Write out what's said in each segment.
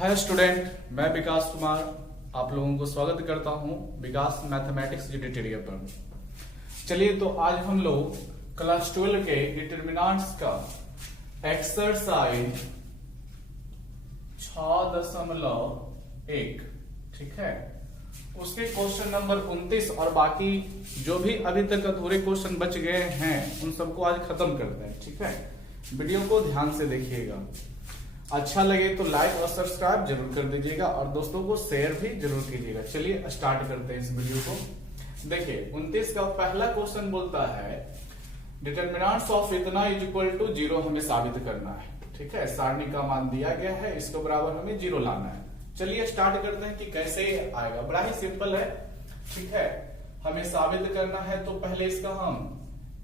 Hi student, मैं विकास कुमार आप लोगों को स्वागत करता हूं विकास मैथमेटिक्स ट्यूटोरियल पर। चलिए तो आज हम लोग क्लास 12 के डिटरमिनेंट्स का एक्सरसाइज 6.1 ठीक है, उसके क्वेश्चन नंबर 29 और बाकी जो भी अभी तक अधूरे क्वेश्चन बच गए हैं उन सबको आज खत्म करते हैं। ठीक है, वीडियो को ध्यान से देखिएगा, अच्छा लगे तो लाइक और सब्सक्राइब जरूर कर दीजिएगा और दोस्तों को शेयर भी जरूर कीजिएगा। चलिए स्टार्ट करते हैं इस वीडियो को। देखिए 29 का पहला क्वेश्चन बोलता है डिटरमिनेंट्स ऑफ इतना इज इक्वल टू 0 हमें साबित करना है। ठीक है, सारणी का मान दिया गया है, इसको बराबर हमें 0 लाना है। चलिए स्टार्ट करते हैं कि कैसे आएगा। बड़ा ही सिंपल है। ठीक है, हमें साबित करना है तो पहले इसका हम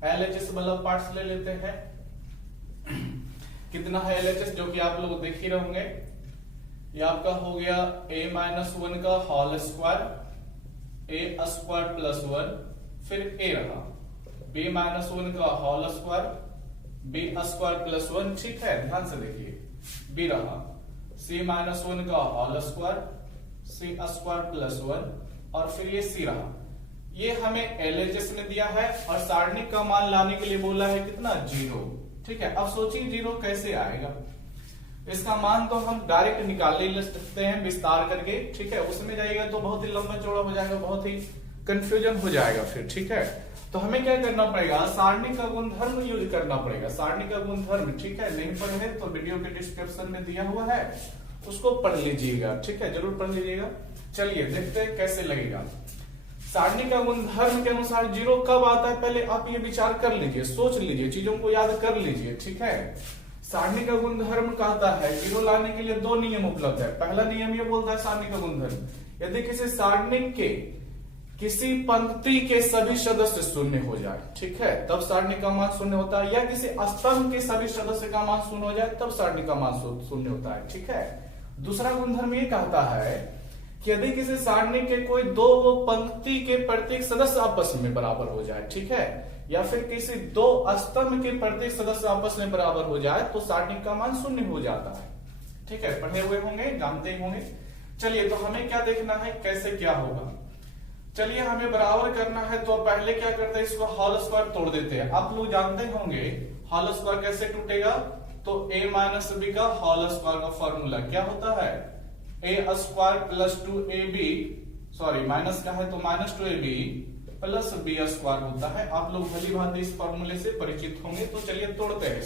LHS वाला पार्ट्स ले लेते हैं। कितना है LHS जो कि आप लोग देख ही रहोगे। ये आपका हो गया a-1 का whole square, a square plus 1, फिर a रहा b-1 का whole square, b square plus 1। ठीक है, ध्यान से देखिए, b रहा c-1 का whole square, c square plus 1 और फिर ये c रहा। ये हमें LHS में दिया है और सारणी का मान लाने के लिए बोला है कितना 0। ठीक है, अब सोचिए 0 कैसे आएगा। इसका मान तो हम डायरेक्ट निकाल ले सकते हैं विस्तार करके। ठीक है, उसमें जाएगा तो बहुत ही लंबा चौड़ा हो जाएगा, बहुत ही कंफ्यूजन हो जाएगा फिर। ठीक है, तो हमें क्या करना पड़ेगा, सारणी का गुणधर्म यूज करना पड़ेगा। सारणी का गुणधर्म, ठीक है, नहीं पढ़े तो वीडियो के डिस्क्रिप्शन में दिया हुआ है, उसको पढ़ लीजिएगा। ठीक है, जरूर पढ़ लीजिएगा। चलिए देखते हैं कैसे लगेगा। सारणी का गुणधर्म के अनुसार 0 कब आता है, पहले आप ये विचार कर लीजिए, सोच लीजिए, चीजों को याद कर लीजिए। ठीक है, सारणी का गुणधर्म कहता है 0 लाने के लिए 2 नियम उपलब्ध है। पहला नियम ये बोलता है सारणी का गुणधर्म, यदि किसी सारणी के किसी पंक्ति के सभी सदस्य शून्य हो जाए, ठीक है, तब सारणी का मान शून्य होता है, या किसी स्तंभ के सभी सदस्य का मान शून्य हो जाए तब सारणी का मान शून्य होता है। ठीक है, दूसरा गुणधर्म ये कहता है कि यदि किसी सारणी के कोई 2 पंक्ति के प्रत्येक सदस्य आपस में बराबर हो जाए, ठीक है, या फिर किसी 2 स्तंभ के प्रत्येक सदस्य आपस में बराबर हो जाए तो सारणी का मान शून्य हो जाता है। ठीक है, पढ़े हुए होंगे, जानते होंगे। चलिए तो हमें क्या देखना है, कैसे क्या होगा। चलिए हमें बराबर करना है तो पहले क्या करते हैं, इसको होल स्क्वायर तोड़ देते हैं। आप लोग जानते होंगे होल स्क्वायर कैसे टूटेगा, तो a-b का होल स्क्वायर का फॉर्मूला क्या होता है, a square plus 2ab, sorry minus का है तो -2ab प्लस b स्क्वायर होता है। आप लोग भली भांति इस फॉर्मूले से परिचित होंगे। तो चलिए तोड़ते हैं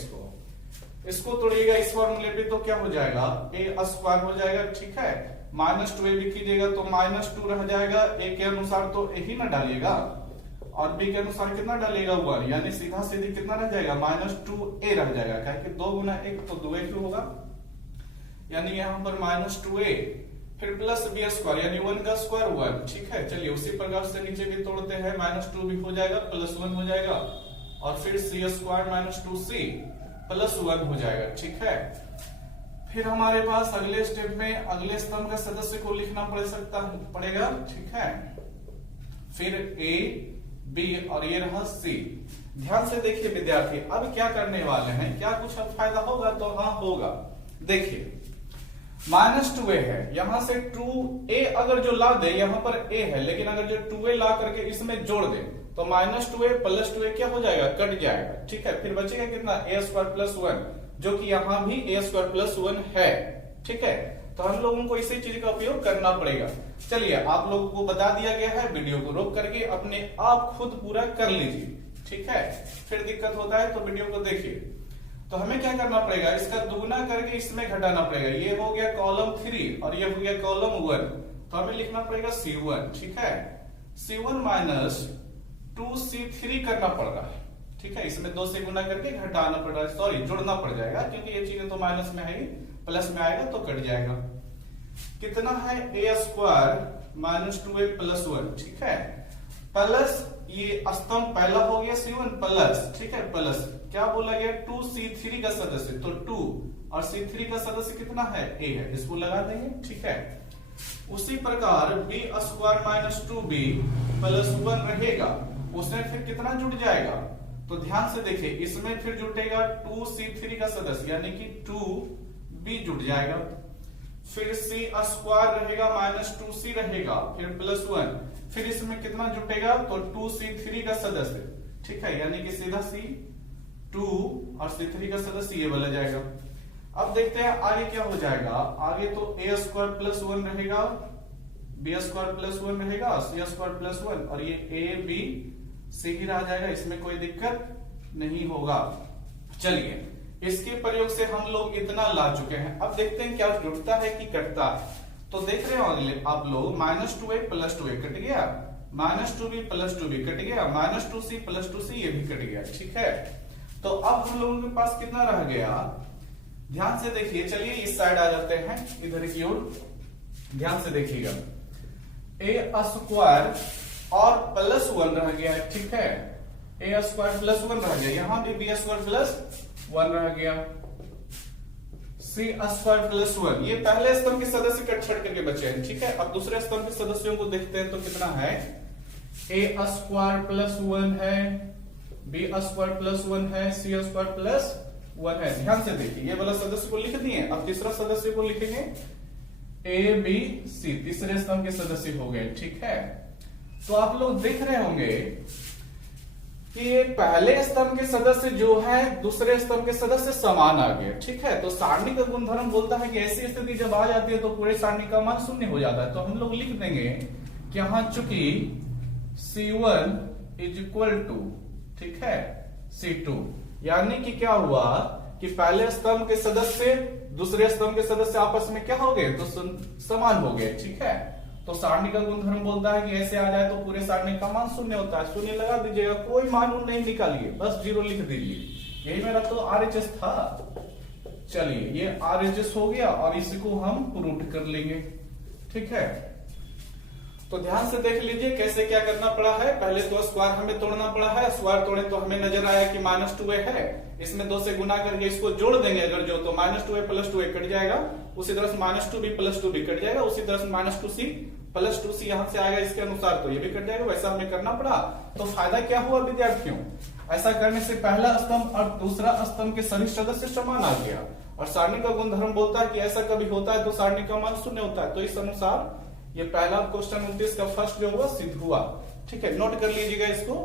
इसको तोड़िएगा इस फॉर्मूले पे तो क्या हो जाएगा, a स्क्वायर हो जाएगा। ठीक है, -2ab कीजिएगा तो -2 रह जाएगा। a के अनुसार तो a ही ना डालिएगा और b के अनुसार कितना डालिएगा 1, यानी सीधा सीधी कितना रह जाएगा -2a रह जाएगा। क्या कि 2 गुना 1 तो 2a होगा, यानी यहाँ पर -2a फिर प्लस b स्क्वायर यानी 1 का स्क्वायर 1। ठीक है, चलिए उसी प्रकार से नीचे भी तोड़ते हैं, -2 भी हो जाएगा प्लस 1 हो जाएगा और फिर c स्क्वायर -2c प्लस 1 हो जाएगा। ठीक है, फिर हमारे पास अगले स्टेप में अगले स्तंभ का सदस्य को लिखना पड़ेगा। ठीक है, फिर a b और ये रहा c। ध्यान से देखिए विद्यार्थी, अब क्या करने वाले हैं, क्या कुछ अब फायदा होगा, तो हाँ होगा। देखिए -2a है, यहां से 2a अगर जो ला दे, यहां पर a है, लेकिन अगर जो 2a ला करके इसमें जोड़ दे तो -2a प्लस 2a क्या हो जाएगा, कट जाएगा। ठीक है, फिर बचेगा कितना a स्क्वायर प्लस 1, जो कि यहां भी a स्क्वायर प्लस 1 है। ठीक है, तो हम लोगों को इसी चीज का उपयोग करना पड़ेगा। चलिए आप लोगों को बता दिया गया है, वीडियो को रोक करके अपने आप खुद पूरा कर लीजिए। ठीक है, फिर दिक्कत होता है तो वीडियो को देखिए। तो हमें क्या करना पड़ेगा, इसका दुगुना करके इसमें घटाना पड़ेगा। ये हो गया कॉलम 3 और ये हो गया कॉलम 1, तो हमें लिखना पड़ेगा C1। ठीक है, C1 माइनस 2C3 करना पड़ रहा है। ठीक है, इसमें 2 से गुना करके घटाना पड़ रहा है, सॉरी जोड़ना पड़ जाएगा, क्योंकि ये चीजें तो माइनस में है, प्लस में आएगा तो कट जाएगा। कितना है a स्क्वायर -2a प्लस 1। ठीक है, प्लस ये स्तंभ पहला हो गया C1 प्लस, ठीक है, प्लस क्या बोला गया 2C3 का सदस्य, तो 2 और C3 का सदस्य कितना है, a है, इसको लगा देंगे। ठीक है, उसी प्रकार b स्क्वायर -2b प्लस 1 रहेगा, उसमें फिर कितना जुड़ जाएगा, तो ध्यान से देखिए इसमें फिर जुटेगा 2C3 का सदस्य यानी कि 2b जुड़ जाएगा। फिर सी स्क्वायर रहेगा माइनस 2c रहेगा, फिर प्लस 1, फिर इसमें कितना जुटेगा तो 2c3 का सदस्य, ठीक है, यानी कि सीधा c2 और c3 का सदस्य ये बोला जाएगा। अब देखते हैं आगे क्या हो जाएगा। आगे तो a स्क्वायर प्लस 1 रहेगा, b स्क्वायर प्लस 1 रहेगा, c स्क्वायर प्लस 1, और ये a b c ही रह जाएगा, इसमें कोई दिक्कत नहीं होगा। चलिए इसके प्रयोग से हम लोग इतना ला चुके हैं। अब देखते हैं क्या जुड़ता है कि कटता है। तो देख रहे हो अगले आप लोग, -2a प्लस 2a कट गया, -2b प्लस 2b कट गया, -2c प्लस 2c ये भी कट गया, ठीक है। तो अब हम लोगों के पास कितना रह गया, ध्यान से देखिए। चलिए इस साइड आ जाते हैं, इधर की ओर ध्यान से देखिएगा। a स्क्वायर और प्लस 1 रह गया है, ठीक है, a स्क्वायर प्लस 1 रह गया, यहां भी b स्क्वायर प्लस 1 रह गया, c स्क्वायर प्लस 1, ये पहले स्तंभ के सदस्य कट छट करके बचे हैं, ठीक है। अब दूसरे स्तंभ के सदस्यों को देखते हैं तो कितना है, a स्क्वायर प्लस 1 है, b स्क्वायर प्लस 1 है, c स्क्वायर प्लस 1 है। ध्यान से देखिए, ये वाला सदस्य को लिख दिए। अब तीसरा सदस्य को लिखेंगे a b c, तीसरे स्तंभ के सदस्य हो गए, ठीक है। तो आप लोग देख रहे होंगे कि ये पहले स्तंभ के सदस्य जो है दूसरे स्तंभ के सदस्य समान आ गए, ठीक है। तो सारणी का गुणधर्म बोलता है कि ऐसी स्थिति जब आ जाती है तो पूरे सारणी का मान शून्य हो जाता है। तो हम लोग लिख देंगे कि यहां चूंकि C1 इज इक्वल टू, ठीक है, C2, यानी कि क्या हुआ कि पहले स्तंभ के सदस्य दूसरे स्तंभ के सदस्य आपस में क्या हो गए, तो समान हो गए, ठीक है। तो सारणी का गुणधर्म बोलता है कि ऐसे आ जाए तो पूरे सारणी का मान शून्य होता है। शून्य लगा दीजिएगा, कोई मान नहीं निकालिए, बस 0 लिख दीजिए। यही मेरा तो RHS था। चलिए ये RHS हो गया और इसको हम प्रूफ कर लेंगे, ठीक है। तो ध्यान से देख लीजिए कैसे क्या करना पड़ा है। पहले तो स्क्वायर हमें तोड़ना पड़ा है, स्क्वायर तोड़े तो हमें नजर आया कि -2a है, इसमें 2 से गुना करके इसको जोड़ देंगे अगर जो, तो -2a प्लस 2a कट जाएगा, उसी तरह से -2b प्लस 2b कट जाएगा, उसी तरह से -2c प्लस 2c यहां से आएगा इसके अनुसार, तो ये भी कट जाएगा। वैसा हमें करना पड़ा। तो फायदा क्या हुआ विद्यार्थियों, ऐसा करने से पहला स्तंभ और दूसरा स्तंभ के सभी सदस्य समान आ गया। और सारणी का गुणधर्म बोलता है कि ऐसा कभी होता है तो सारणी का मान शून्य होता है। तो इस अनुसार ये पहला क्वेश्चन 29 का फर्स्ट जो हुआ सिद्ध हुआ, ठीक है। नोट कर लीजिएगा इसको,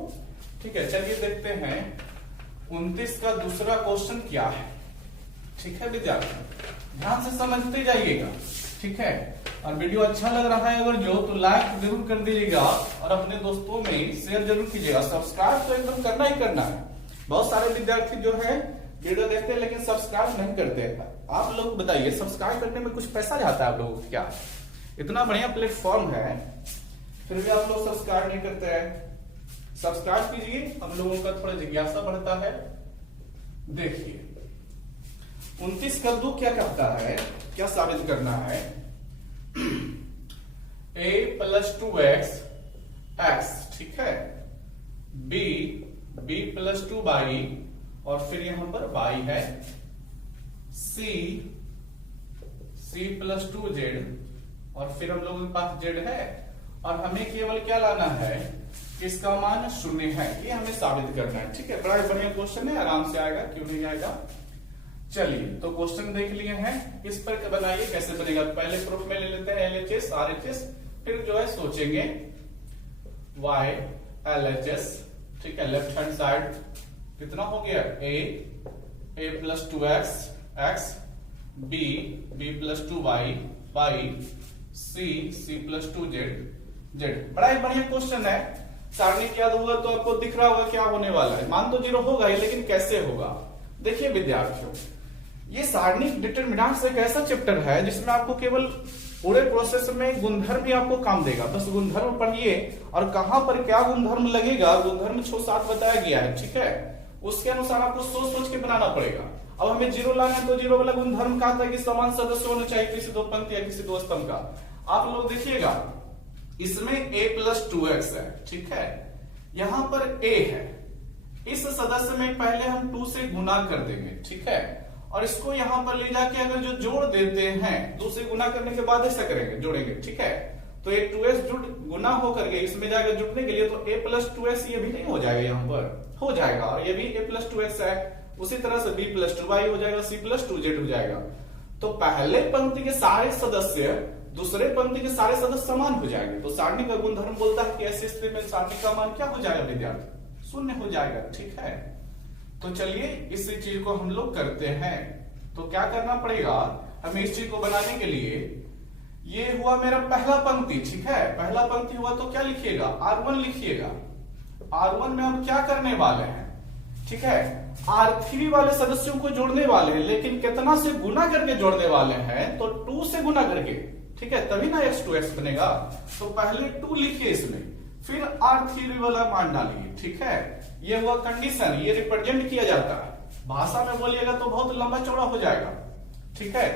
ठीक है। चलिए देखते हैं 29 का दूसरा क्वेश्चन क्या है, ठीक है विद्यार्थी, ध्यान से समझते जाइएगा, ठीक है। और वीडियो अच्छा लग रहा है अगर जो, तो लाइक जरूर कर दीजिएगा और अपने दोस्तों में शेयर जरूर कीजिएगा। सब्सक्राइब तो एकदम करना ही करना है। बहुत सारे विद्यार्थी जो है वीडियो देखते हैं लेकिन सब्सक्राइब नहीं करते। आप लोग बताइए, सब्सक्राइब करने में कुछ पैसा जाता है आप लोगों को क्या? इतना बढ़िया प्लेटफॉर्म है फिर भी आप लोग सब्सक्राइब नहीं करते हैं। सब्सक्राइब कीजिए, हम लोगों का थोड़ा जिज्ञासा बढ़ता है। देखिए 29 का 2 क्या कहता है, क्या साबित करना है, a प्लस 2x x, ठीक है, b प्लस 2y और फिर यहां पर y है, c प्लस 2z और फिर हम लोगों के पास z है और हमें केवल क्या लाना है, इसका मान शून्य है, ये हमें साबित करना है, ठीक है। बड़ा बढ़िया क्वेश्चन है, आराम से आएगा, क्यों नहीं आएगा। चलिए तो क्वेश्चन देख लिए हैं, इस पर बनाइए कैसे बनेगा। पहले प्रूफ में ले लेते हैं LHS RHS, फिर जो है सोचेंगे y LHS, ठीक है। लेफ्ट हैंड साइड कितना हो गया, a plus 2x x, b plus 2y y, c plus 2z z। बड़ा ही बढ़िया क्वेश्चन है। सारणी याद होगा तो आपको दिख रहा होगा क्या होने वाला है। मान तो 0 होगा ही, लेकिन कैसे होगा। देखिए विद्यार्थियों, ये सारणी डिटरमिनेंट्स एक ऐसा चैप्टर है जिसमें आपको केवल पूरे प्रोसेस में गुणधर्म ही आपको काम देगा। बस गुणधर्म पढ़िए और कहां पर क्या गुणधर्म लगेगा, गुणधर्म 6-7 बताया गया है, ठीक है। उसके अनुसार आपको सोच के बनाना पड़ेगा। अब हमें 0 लाना है तो 0 वाला गुणधर्म कहा था कि समान सदस्य होना चाहिए किसी 2 पंक्ति या किसी 2 स्तंभ का। आप लोग देखिएगा इसमें a प्लस 2x है, ठीक है, यहां पर a है, इस सदस्य में पहले हम 2 से गुना कर देंगे, ठीक है, और इसको यहां पर ले जाके अगर जो जोड़ देते हैं 2 से गुना करने के बाद ऐसा करेंगे, जोड़ेंगे, ठीक है। तो ये 2s जुड़ गुना होकर के इसमें जाकर जुड़ने के लिए तो a प्लस 2s ये भी नहीं हो जाएगा, यहां पर हो जाएगा, और ये भी a प्लस 2x है। उसी तरह से b प्लस 2y हो जाएगा, c प्लस 2z हो जाएगा। तो पहले पंक्ति के सारे सदस्य दूसरे पंक्ति के सारे सदस्य समान हो जाएंगे। तो सारणी का गुणधर्म बोलता है कि ऐसी स्थिति में सारणी का मान क्या हो जाएगा विद्यार्थी? शून्य हो जाएगा। ठीक है, तो चलिए इसी चीज को हम लोग करते हैं। तो क्या करना पड़ेगा हमें इस चीज को बनाने के लिए? ये हुआ मेरा पहला पंक्ति। ठीक है, पहला पंक्ति हुआ तो क्या लिखिएगा? R1 लिखिएगा। R1 में हम क्या करने वाले हैं? ठीक है, R3 वाले सदस्यों को जोड़ने वाले हैं, लेकिन कितना से गुना करके जोड़ने वाले हैं? तो 2 से गुना करके। ठीक है, तभी ना x 2x बनेगा। तो पहले 2 लिखिए इसमें, फिर R3 वाला मान डालिए। ठीक है, ये हुआ कंडीशन, ये रिप्रेजेंट किया जाता है। भाषा में बोलिएगा तो बहुत लंबा चौड़ा हो जाएगा। ठीक है,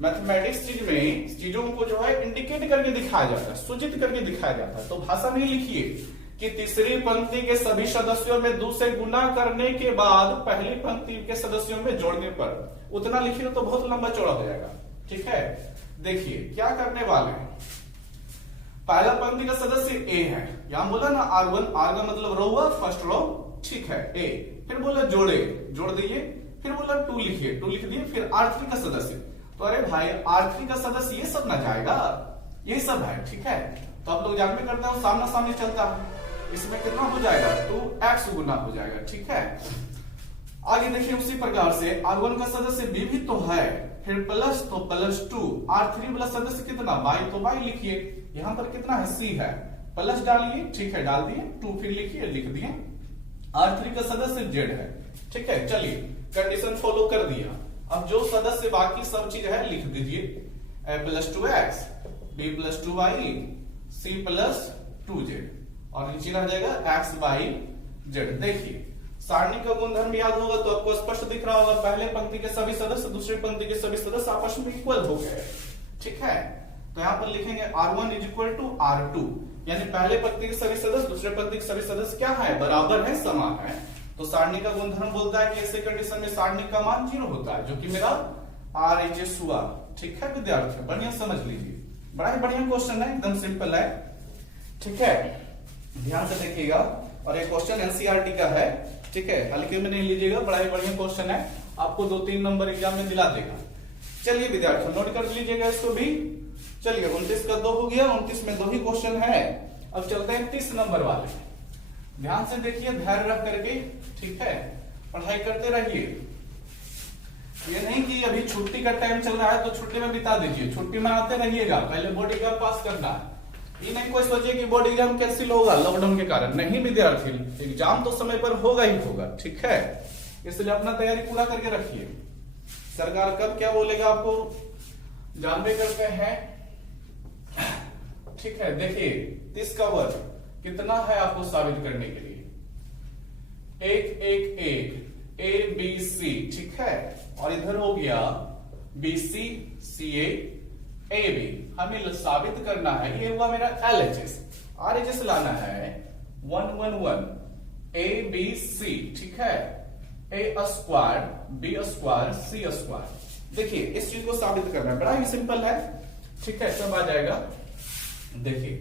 मैथमेटिक्स चीज में चीजों को जो है इंडिकेट करके दिखाया जाता है, सूचित करके दिखाया जाता है। तो भाषा में लिखिए कि तीसरी पंक्ति के सभी सदस्यों में 2 से गुना करने के बाद पहली पंक्ति के सदस्यों में जोड़ने पर, उतना लिखिए तो बहुत लंबा चौड़ा हो जाएगा। ठीक है, देखिए क्या करने वाले हैं। पहला पंक्ति का सदस्य ए है, यहां बोला ना R1, R का मतलब रो हुआ, फर्स्ट रो। ठीक है, ए, फिर बोला जोड़े, जोड़ दिए, फिर बोला 2 लिखिए, 2 लिख दिए, फिर R3 का सदस्य। तो अरे भाई R3 का सदस्य ये सब ना जाएगा, ये सब है। ठीक है, तो आप लोग जानते करते हैं सामना सामने चलता है, इसमें कितना हो जाएगा? 2x गुना हो जाएगा। ठीक है, आगे देखिए उसी प्रकार से R1 का सदस्य b भी तो है, फिर प्लस तो +2, R3 वाला सदस्य कितना? y, तो y लिखिए। यहां पर कितना है? c है, प्लस डालिए। ठीक है, डाल दिए, 2 फिर लिखिए, लिख दिए। R3 का सदस्य z है। ठीक है, चलिए कंडीशन फॉलो कर दिया। अब जो सदस्य बाकी सब चीज है लिख दीजिए, a + 2x, b + 2y, c + 2z, और नीचे रह जाएगा x, y, z। देखिए सारणी का गुणधर्म याद होगा तो आपको स्पष्ट दिख रहा होगा, पहले पंक्ति के सभी सदस्य दूसरे पंक्ति के सभी सदस्य आपस में इक्वल हो गए। ठीक है, तो यहां पर लिखेंगे R1 = R2, यानी पहले पंक्ति के सभी सदस्य दूसरे पंक्ति के सभी सदस्य क्या है? बराबर है, समान है। तो सारणी का गुणधर्म बोलता है कि ऐसे कंडीशन में सारणी का मान 0 होता है, जो कि मेरा RHS हुआ। ठीक है विद्यार्थी, बढ़िया समझ लीजिए, बड़ा ही बढ़िया क्वेश्चन है, एकदम सिंपल है। ठीक है, ध्यान से देखिएगा, और ये क्वेश्चन एनसीईआरटी का है। ठीक है, हल्के में नहीं लीजिएगा, बड़ा ही बढ़िया क्वेश्चन है, आपको 2-3 नंबर एग्जाम में दिला देगा। चलिए विद्यार्थी नोट कर लीजिएगा इसको भी। चलिए 29 का 2 हो गया, 29 में 2 ही क्वेश्चन है। अब चलते हैं 30 नंबर वाले। ध्यान से देखिए, धैर्य रख करके। ठीक है, पढ़ाई करते रहिए। ये नहीं कि अभी छुट्टी का टाइम चल रहा है तो छुट्टी में बिता दीजिए, छुट्टी मनाते रहिएगा, पहले बोर्ड एग्जाम पास करना है। ये नहीं कोई सोचे कि बोर्ड एग्जाम कैंसिल होगा लॉकडाउन के कारण, नहीं विद्यार्थी, एग्जाम तो समय पर होगा ही होगा। ठीक है, इसलिए अपना तैयारी पूरा करके रखिए। सरकार कब क्या बोलेगा आपको जानबे करते हैं। ठीक है, देखिए 30 का वर्ग कितना है आपको साबित करने के लिए? 1 1 1 A B C। ठीक है, और इधर हो गया BC CA AB। हमें साबित करना है, ये हुआ मेरा LHS, RHS लाना है 1 1 1 ABC। ठीक है, A² B² C²। देखिए इस चीज को साबित करना है, बड़ा ही सिंपल है। ठीक है, सब आ जाएगा। देखिए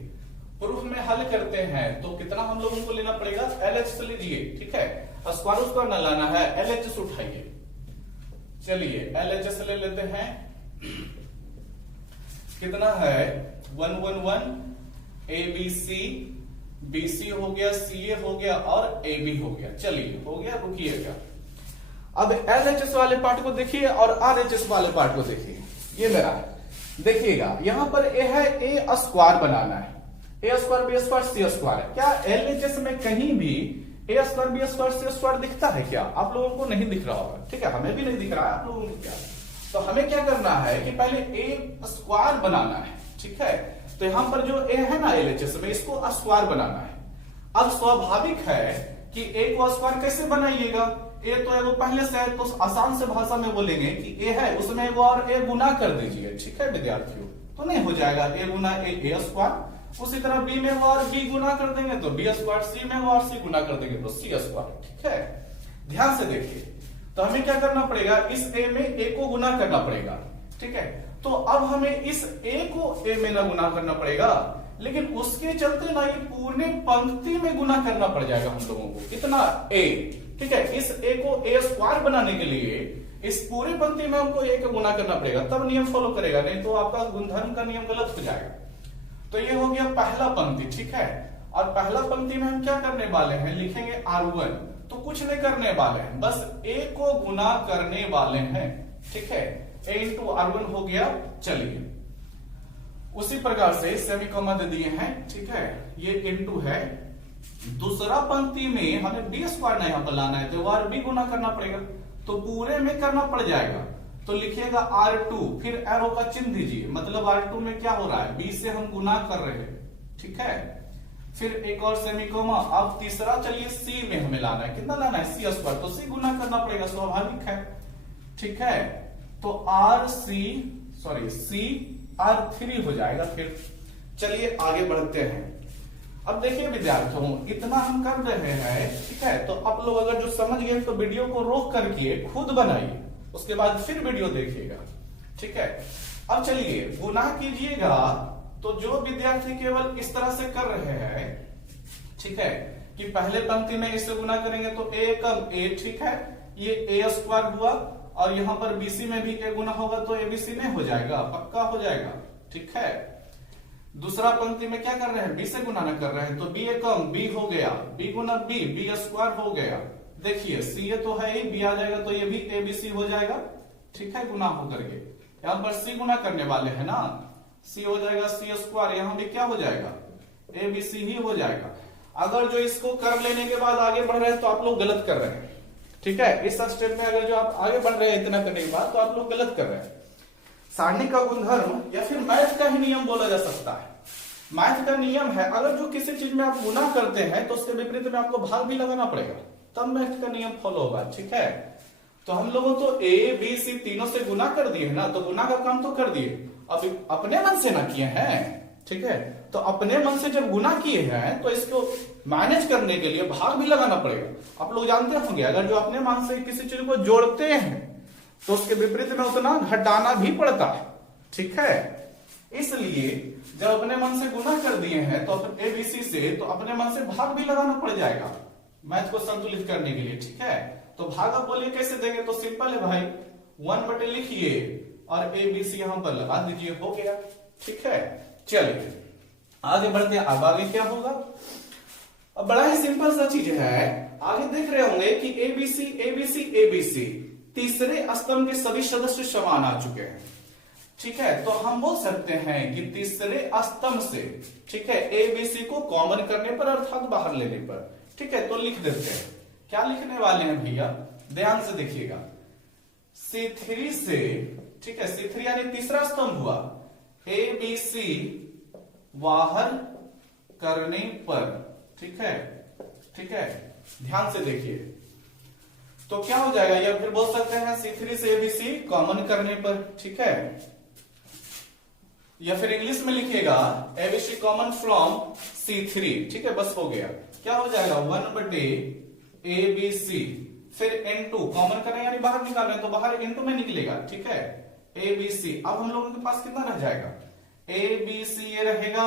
प्रूफ में हल करते हैं तो कितना हम लोगों को लेना पड़ेगा? LHS लीजिए। ठीक है, स्क्वायर न लाना है, LHS उठाइए। चलिए LHS ले लेते हैं, कितना है? 1 1 1 ABC, BC हो गया, CA हो गया और AB हो गया। चलिए हो गया, रुकिएगा। अब LHS वाले पार्ट को देखिए और RHS वाले पार्ट को देखिए। ये मेरा है, देखिएगा यहां पर A है, A² बनाना है, A² B² C² है। क्या LHS में कहीं भी A² B² C² दिखता है क्या? आप लोगों को नहीं दिख रहा होगा। ठीक है, हमें भी नहीं दिख रहा है, आप लोगों को क्या? तो हमें क्या करना है कि पहले A² बनाना है। ठीक है, तो यहां पर जो A है ना LHS में, इसको स्क्वायर बनाना है। अब स्वाभाविक है कि A को स्क्वायर कैसे बनाइएगा? A तो एगो पहले से है, तो आसान से भाषा में बोलेंगे कि A है, उसमें एगो और A गुना कर दीजिए। ठीक है विद्यार्थियों, तो नहीं हो जाएगा A गुना A²। उसी तरह B में वो और B गुना कर देंगे तो B², C में वो और C गुना कर देंगे तो C²। ठीक है, ध्यान से देखिए। तो हमें क्या करना पड़ेगा? इस A में A को गुना करना पड़ेगा। ठीक है, तो अब हमें इस A को A में ना गुना करना पड़ेगा, लेकिन उसके चलते ना ये पूरे पंक्ति में गुना करना पड़ जाएगा हम लोगों को। कितना? A। ठीक है, इस A को A² बनाने के लिए इस पूरी पंक्ति में हमको ए का गुना करना पड़ेगा, तब नियम फॉलो करेगा, नहीं तो आपका गुणधर्म का नियम गलत हो जाएगा। तो ये हो गया पहला पंक्ति, ठीक है। और पहला पंक्ति में हम क्या करने वाले हैं, लिखेंगे R1, तो कुछ नहीं करने वाले हैं, बस a को गुना करने वाले हैं, ठीक है। a इंटू R1 हो गया। चलिए उसी प्रकार से सेमीकोमा दे दिए हैं, ठीक है, ये इंटू है। दूसरा पंक्ति में हमें बी स्क्वायर ना यहां पर लाना है, तो बार बी गुना करना पड़ेगा, तो पूरे में करना पड़ जाएगा। तो लिखिएगा R2, फिर एरो का चिन्ह दीजिए, मतलब R2 में क्या हो रहा है, बी से हम गुना कर रहे हैं, ठीक है। फिर एक और सेमीकोमा। अब तीसरा चलिए सी में हमें लाना है, कितना लाना है, सी स्क्वायर, तो सी गुना करना पड़ेगा, स्वाभाविक है, ठीक है। तो सी R3 हो जाएगा। फिर चलिए आगे बढ़ते हैं। अब देखिए विद्यार्थियों, इतना हम कर रहे हैं, ठीक है, तो आप लोग अगर जो समझ गए तो वीडियो को रोक करके खुद बनाइए, उसके बाद फिर वीडियो देखिएगा, ठीक है। अब चलिए गुना कीजिएगा, तो जो विद्यार्थी केवल इस तरह से कर रहे हैं, ठीक है, कि पहले पंक्ति में इससे गुना करेंगे तो a कम a, ठीक है, ये a स्क्वायर हुआ, और यहां पर BC में भी a गुना होगा तो ABC में हो जाएगा, पक्का हो जाएगा, ठीक है। दूसरा पंक्ति में क्या कर रहे हैं, b से गुना न कर रहे हैं, तो b कम b हो गया, b गुना b, b स्क्वायर हो गया। देखिए सी तो है ही, b आ जाएगा तो ये भी ABC हो जाएगा, ठीक है, गुना होकर के। यहां पर c गुना करने वाले हैं ना, c हो जाएगा c स्क्वायर, यहां भी क्या हो जाएगा, ABC ही हो जाएगा। अगर जो इसको कर लेने के बाद आगे बढ़ रहे हैं तो आप लोग गलत कर रहे हैं, ठीक है। इस स्टेप में अगर जो आप आगे बढ़ रहे हैं इतना करने के बाद, तो आप लोग गलत कर रहे हैं। सारणी का गुणधर्म या फिर मैथ का ही नियम बोला जा सकता है। मैथ का नियम है, अगर जो किसी चीज में आप गुना करते हैं तो उसके विपरीत में आपको भाग भी लगाना पड़ेगा, तब मैथ का नियम फॉलो होगा, ठीक है। तो हम लोगों तो A, B, C तीनों से गुना कर दिए ना, तो गुना का काम तो कर दिए, अब अपने मन से ना किए हैं, ठीक है। तो अपने मन से जब गुना किए हैं तो इसको मैनेज करने के लिए भाग भी लगाना पड़ेगा। आप लोग जानते होंगे, अगर जो अपने मन से किसी चीज को जोड़ते हैं तो उसके विपरीत में उतना घटाना भी पड़ता है, ठीक है। इसलिए जब अपने मन से गुना कर दिए हैं तो ABC से, तो अपने मन से भाग भी लगाना पड़ जाएगा मैथ को संतुलित करने के लिए, ठीक है। तो भाग आप बोलिए कैसे देंगे, तो सिंपल है भाई, 1 बटे लिखिए और ABC यहां पर लगा दीजिए, हो गया, ठीक है। चलिए आगे बढ़ते हैं, अब आगे क्या होगा। अब बड़ा ही सिंपल सा चीज है, आगे देख रहे होंगे कि ABC तीसरे स्तंभ के सभी सदस्य समान आ चुके हैं, ठीक है। तो हम बोल सकते हैं कि तीसरे स्तंभ से, ठीक है, ABC को कॉमन करने पर अर्थात बाहर लेने पर, ठीक है, तो लिख देते हैं। क्या लिखने वाले हैं भैया, ध्यान से देखिएगा, C3 से, ठीक है, C3 यानी तीसरा स्तंभ हुआ, ABC बाहर करने पर, ठीक है, ठीक है, ध्यान से देखिए, तो क्या हो जाएगा, या फिर बोल सकते हैं C3 से ABC कॉमन करने पर, ठीक है, या फिर इंग्लिश में लिखिएगा ABC कॉमन फ्रॉम C3, ठीक है, बस हो गया। क्या हो जाएगा, 1 बटे ABC, फिर N2 कॉमन करें यानी बाहर निकाल रहे हैं, तो बाहर N2 में निकलेगा, ठीक है, ABC। अब हम लोगों के पास कितना रह जाएगा, ABC ये रहेगा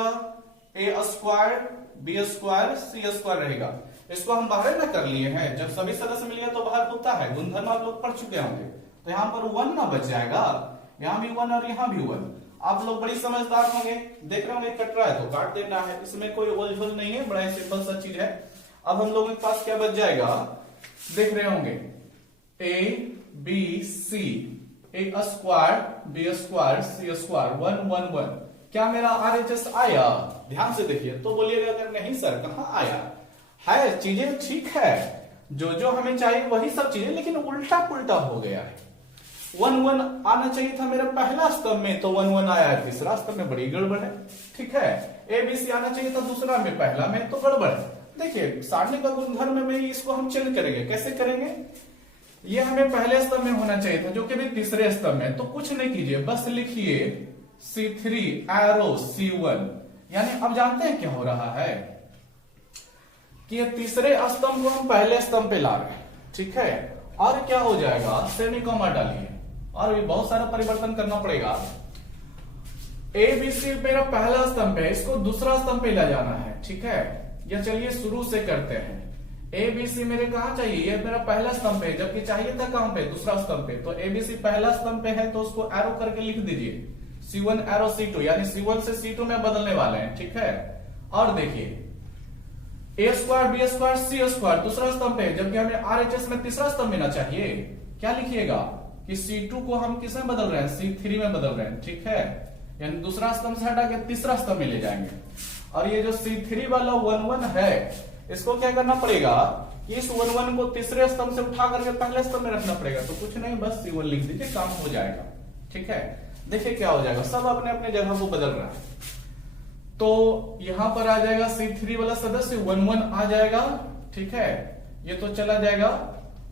A square, B square, C square रहेगा। इसको हम बाहर ना कर लिए हैं, जब सभी सदस्य मिल गया तो बाहर होता है, गुणधर्म आप लोग पढ़ चुके होंगे। तो यहाँ पर 1 ना बच जाएगा, यहाँ भी 1 और यहाँ भी 1। आप लोग बड़ी समझदार होंगे, देख रहे होंगे कट रहा है तो काट देना है, इसमें कोई ओलझोल नहीं है, बड़ा ही सिंपल सा चीज है। अब हम लोगों के पास क्या बच जाएगा, देख रहे होंगे ABC, A square, B square, C square, 1 1 1। क्या मेरा RHS आया, ध्यान से देखिए, तो बोलिएगा अगर नहीं सर कहां आया है, चीजें ठीक है, जो जो हमें चाहिए वही सब चीजें, लेकिन उल्टा पुल्टा हो गया है। 1 1 आना चाहिए था मेरा पहला स्तंभ में, तो 1 1 आया है तीसरा स्तंभ में, बड़ी गड़बड़ है, ठीक है। ABC आना चाहिए था दूसरा में, पहला में, तो गड़बड़ है। देखिए सारणी का गुणधर्म में इसको हम चेंज करेंगे, कैसे करेंगे, ये हमें पहले स्तंभ में होना चाहिए था, जो कि भी तीसरे स्तंभ में, तो कुछ नहीं कीजिए, बस लिखिए C3 एरो C1, यानी अब जानते हैं क्या हो रहा है कि ये तीसरे स्तंभ को हम पहले स्तंभ पे ला रहे हैं, ठीक है। और क्या हो जाएगा, सेमीकोमा डालिए, और भी बहुत सारा परिवर्तन करना पड़ेगा। ABC मेरा पहला स्तंभ है, इसको दूसरा स्तंभ पे ले जाना है, ठीक है। या चलिए शुरू से करते हैं, एबीसी मेरे कहाँ चाहिए, ये मेरा पहला स्तंभ है, जबकि चाहिए था कहां पे, दूसरा स्तंभ पे। तो एबीसी पहला स्तंभ पे है तो उसको एरो करके लिख दीजिए, C1 एरो C2, यानी C1 से C2 में बदलने वाले हैं, ठीक है। और देखिए ए square B square C square दूसरा स्तंभ पे, जबकि हमें आरएचएस में तीसरा स्तंभ मिलना चाहिए। क्या लिखिएगा कि C2 को हम किसमें बदल रहे हैं, C3 में बदल रहे हैं, ठीक है। यानी दूसरा स्तंभ से हटा के तीसरा स्तंभ में ले जाएंगे। और ये जो C3 वाला 1 1 है, इसको क्या करना पड़ेगा, इस 1 1 को तीसरे स्तंभ से उठा करके पहले स्तंभ में रखना पड़ेगा। तो कुछ नहीं, बस C1 लिख दीजिए, काम हो जाएगा, ठीक है। देखिए क्या हो जाएगा, सब अपने अपने जगह को बदल रहा है। तो यहां पर आ जाएगा C3 वाला सदस्य 1 1 आ जाएगा, ठीक है। ये तो चला जाएगा,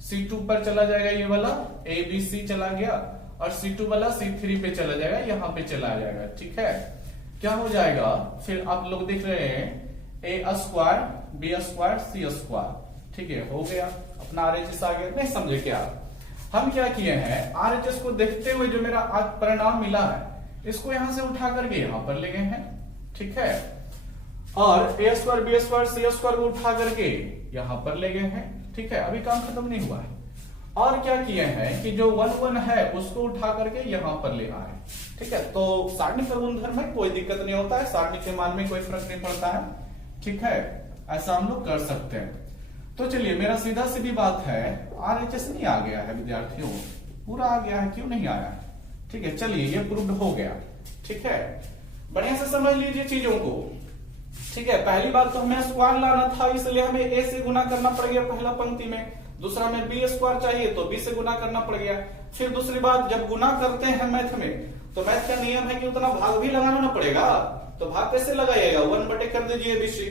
C2 पर चला जाएगा, ये वाला ABC चला गया, और C2 वाला C3 पे चला जाएगा, यहां पे चला जाएगा, ठीक है। क्या हो जाएगा, फिर आप लोग देख रहे हैं ए square B square C square, ठीक है, हो गया अपना आरएचएस आ गया। नहीं समझे क्या, हम क्या किए हैं, आरएचएस को देखते हुए जो मेरा आज परिणाम मिला है, इसको यहां से उठा करके यहां पर ले गए हैं, ठीक है। और ए square B square C square को उठा करके यहां पर ले गए हैं, ठीक है। अभी काम खत्म नहीं हुआ है। और क्या किए हैं कि जो 1 1 है उसको उठा करके यहां पर ले आए, ठीक है। तो सारणी पर गुणधर्म में कोई दिक्कत नहीं होता है, सारणी के मान में कोई फर्क नहीं पड़ता है, ठीक है। ऐसा हम लोग कर सकते हैं। तो चलिए, मेरा सीधा सीधी बात है, आरएचएस नहीं आ गया है विद्यार्थियों, पूरा आ गया है, क्यों नहीं आया है, ठीक है। चलिए, ये प्रूव्ड हो गया, ठीक है। बढ़िया से समझ लीजिए चीजों को, ठीक है। पहली बात तो हमें स्क्वायर लाना था, इसलिए हमें ए से गुना करना पड़ गया पहला पंक्ति में। दूसरा में बी स्क्वायर चाहिए तो बी से गुना करना पड़ गया। फिर दूसरी बात, जब गुना करते हैं मैथ में, तो मैथ का नियम है कि उतना भाग भी लगाना ना पड़ेगा। तो भाग कैसे लगाइएगा, 1 बटे कर दीजिए एबीसी।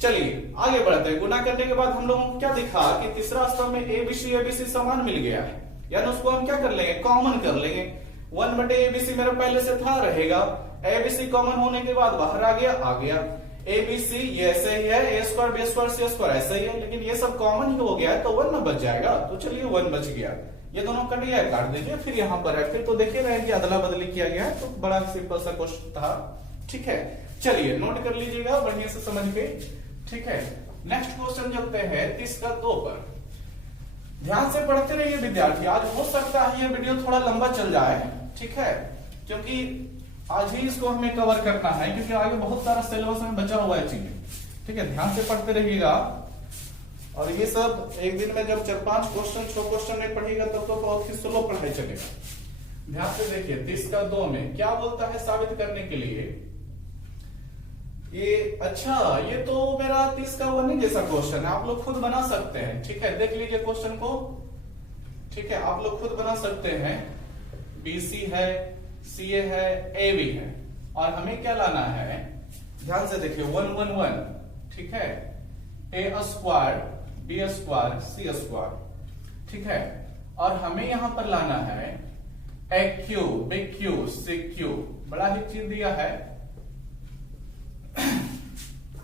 चलिए आगे बढ़ते हैं। गुना करने के बाद हम लोगों को क्या दिखा कि तीसरा स्तंभ में एबीसी एबीसी समान मिल गया है, यानी उसको हम क्या कर लेंगे, कॉमन कर लेंगे। 1 बटे एबीसी मेरा पहले से था, रहेगा। एबीसी कॉमन होने के बाद बाहर आ गया। एबीसी ये ऐसे ही है, A square B square C square ऐसा ही है, लेकिन ये सब कॉमन ही हो गया है तो 1 में बच जाएगा। तो चलिए 1 बच गया, ये दोनों कट गया, काट दीजिए। फिर यहाँ पर है, फिर तो देखे रहे कि अदला बदली किया गया है, तो बड़ा सिंपल सा क्वेश्चन था, ठीक है। चलिए नोट कर लीजिएगा बढ़िया से समझ के, ठीक है। नेक्स्ट क्वेश्चन चलते हैं 30 का 2 पर। ध्यान से पढ़ते रहिए विद्यार्थी, आज हो सकता है ये वीडियो थोड़ा लंबा चल जाए, ठीक है, क्योंकि आज ही इसको हमें कवर करना है, क्योंकि आगे बहुत सारा सिलेबस में बचा हुआ है चीजें, ठीक है। ध्यान से पढ़ते रहिएगा, और ये सब एक दिन में जब 4-5 क्वेश्चन 6 क्वेश्चन नहीं पढ़ेगा तब तो बहुत ही स्लो पढ़ाई चलेगा। ध्यान से देखिए 30 का 2 में क्या बोलता है साबित करने के लिए। ये अच्छा, ये तो मेरा 30 का 1 जैसा क्वेश्चन है, आप लोग खुद बना सकते हैं, ठीक है। देख लीजिए क्वेश्चन को, ठीक है, आप लोग खुद बना सकते हैं। बीसी है, सीए है, ए भी है, और हमें क्या लाना है, ध्यान से देखिए 1 1 1, ठीक है। A square B square C square, ठीक है। और हमें यहां पर लाना है A cube B cube C cube, बड़ा ही चीज दिया है,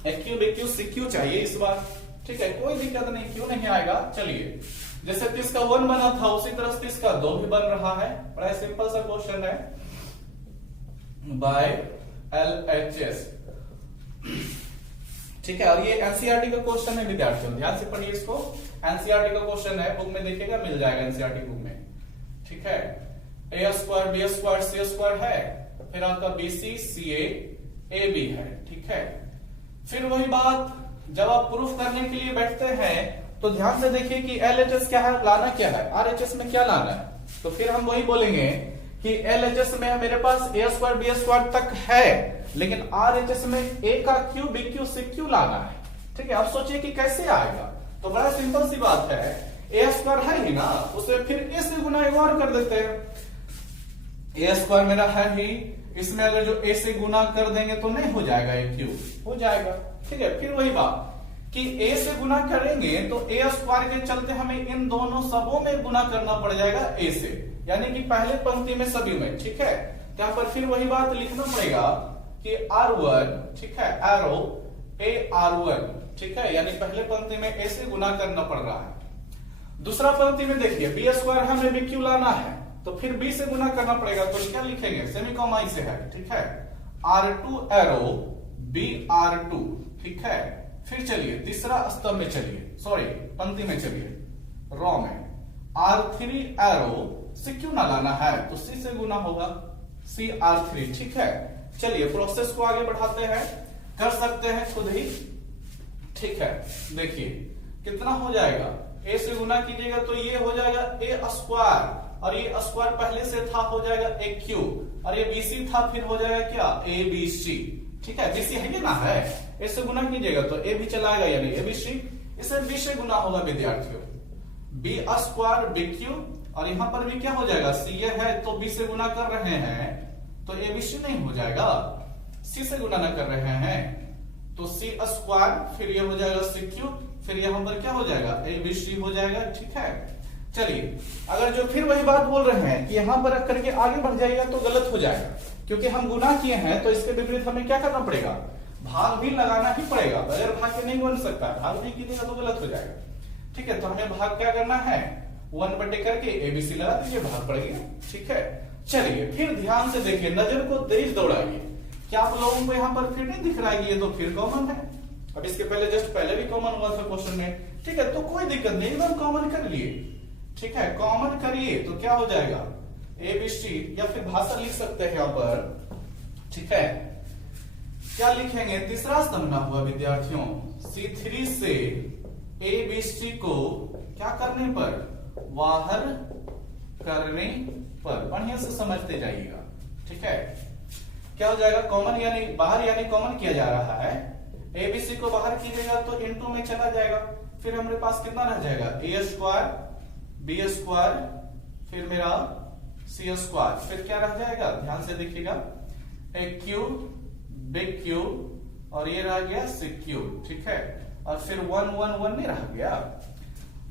A cube B cube C cube चाहिए इस बार, ठीक है। कोई दिक्कत नहीं, क्यों नहीं आएगा। चलिए, जैसे 30 का 1 बना था उसी तरह 30 का 2 भी बन रहा है। बड़ा सिंपल सा क्वेश्चन है, बाय LHS, ठीक है। और ये एनसीईआरटी का क्वेश्चन है विद्यार्थियों, ध्यान से पढ़िए इसको। एनसीईआरटी का क्वेश्चन है, बुक में देखिएगा, मिल जाएगा एनसीईआरटी बुक में, ठीक है। A square B square C square है, फिर आपका बीसी सीए ए बी है, ठीक है। फिर वही बात, जब आप प्रूफ करने के लिए बैठते हैं तो ध्यान से देखिए कि LHS क्या है, लाना क्या है, RHS में क्या लाना है। तो फिर हम वही बोलेंगे कि LHS में मेरे पास ए स्क्वायर बी स्क्वायर तक है, लेकिन RHS में ए का cube B cube C cube लाना है, ठीक है। अब सोचिए कि कैसे आएगा, तो बड़ा सिंपल सी बात है, ए स्क्वायर है ही ना, उसे फिर ए से गुना एक और कर देते हैं। ए स्क्वायर मेरा है ही, इसमें अगर जो ए से गुना कर देंगे तो नहीं हो जाएगा, ए क्यू हो जाएगा, ठीक है। फिर वही बात कि ए से गुना करेंगे तो ए स्क्वायर के चलते हमें इन दोनों सबों में गुना करना पड़ जाएगा ए से, यानी कि पहले पंक्ति में सभी में, ठीक है। यहां पर फिर वही बात लिखना पड़ेगा कि R1, ठीक है, एरो ए R1, ठीक है, यानी पहले पंक्ति में ए से गुना करना पड़ रहा है। दूसरा पंक्ति में देखिए बी स्क्वायर हमें बी क्यू लाना है, तो फिर बी से गुना करना पड़ेगा, तो क्या लिखेंगे, सेमीकोमा से है, ठीक है। R2 एरो बी R2, ठीक है, फिर चलिए तीसरा स्तंभ में चलिए, सॉरी पंक्ति में चलिए, रॉ में R3 एरो से क्यों ना लाना है, तो C से गुना होगा, C R3। ठीक है, चलिए प्रोसेस को आगे बढ़ाते हैं, कर सकते हैं खुद ही। ठीक है, देखिए कितना हो जाएगा, A से गुना कीजिएगा तो ये हो जाएगा A स्क्वायर, और ये स्क्वायर पहले से था हो जाएगा A क्यूब, और ये BC था फिर हो जाएगा क्या ABC। ठीक है, BC है ना है, A से गुना कीजिएगा तो A भी चलाएगा यानी ABC, इसे B से गुना होगा विद्यार्थियों, B स्क्वायर B क्यूब, और यहां पर भी क्या हो जाएगा C ये है तो B से गुना कर रहे हैं तो ABC नहीं हो जाएगा, C से गुना ना कर रहे हैं तो C स्क्वायर, फिर ये हो जाएगा C क्यूब, फिर यहां पर क्या हो जाएगा ABC हो जाएगा। ठीक है, चलिए अगर जो फिर वही बात बोल रहे हैं कि यहां पर करके आगे बढ़ जाएगा तो गलत हो जाएगा, क्योंकि हम गुना किए हैं तो इसके विपरीत हमें क्या करना पड़ेगा, भाग भी लगाना ही पड़ेगा, बगैर भाग के नहीं बन सकता, भाग नहीं कीजिएगा तो गलत हो जाएगा। ठीक है, तो हमें भाग क्या करना है, 1 बटे करके ABC लगा दीजिए, भाग पड़ गया। ठीक है, चलिए फिर ध्यान से देखिए, नजर को तेज दौड़ाइए, क्या आप लोगों को यहाँ पर फिर नहीं दिख रहा है, ये तो फिर कॉमन है, अब इसके पहले जस्ट पहले भी कॉमन हुआ था क्वेश्चन में। ठीक है, तो कोई दिक्कत नहीं, एकदम कॉमन कर लिए। ठीक है, कॉमन करिए तो क्या हो जाएगा ABC, या फिर भाषा लिख सकते हैं यहाँ पर। ठीक है, क्या लिखेंगे, तीसरा स्तंभ में हुआ विद्यार्थियों, C3 से ABC को क्या करने पर, बाहर करने पर, बढ़िया से समझते जाइएगा। ठीक है, क्या हो जाएगा, कॉमन यानी बाहर यानी कॉमन किया जा रहा है, ABC को बाहर कीजिएगा तो इनटू में चला जाएगा, फिर हमारे पास कितना रह जाएगा A स्क्वायर B स्क्वायर, फिर मेरा C स्क्वायर, फिर क्या रह जाएगा, ध्यान से देखिएगा, A क्यूब B क्यूब, और ये रह गया C क्यूब। ठीक है, और फिर 1 1 1 नहीं रह गया,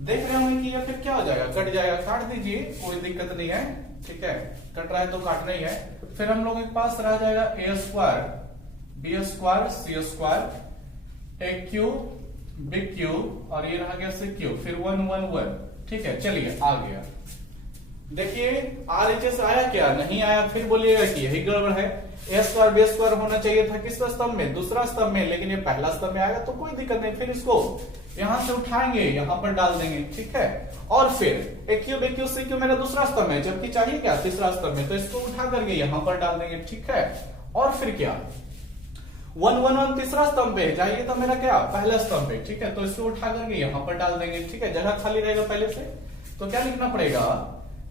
देख रहे होंगे कि ये फिर क्या हो जाएगा, कट जाएगा, काट दीजिए कोई दिक्कत नहीं है। ठीक है, कट रहा है तो काटना ही है, फिर हम लोगों के पास रह जाएगा A square B square C square, A cube B cube, और ये रह गया C क्यूब, फिर 1 1 1। ठीक है, चलिए आ गया, देखिए RHS आया क्या, नहीं आया, फिर बोलिएगा कि यही गड़बड़ है, A स्क्वायर B स्क्वायर होना चाहिए था किस स्तंभ में, दूसरा स्तंभ में, लेकिन ये पहला स्तंभ में आएगा तो कोई दिक्कत नहीं, फिर इसको यहां से उठाएंगे यहां पर डाल देंगे। ठीक है, और फिर A cube B cube C cube मेरा दूसरा स्तंभ है, जबकि चाहिए क्या तीसरा स्तंभ में, तो इसको उठा करके यहां पर डाल देंगे। ठीक है, और फिर क्या 1 1 1 तीसरा स्तंभ पे चाहिए तो मेरा क्या पहला स्तंभ पे। ठीक है, तो इसको उठा करके यहां पर डाल देंगे। ठीक है, जगह खाली रहेगा पहले से, तो क्या लिखना पड़ेगा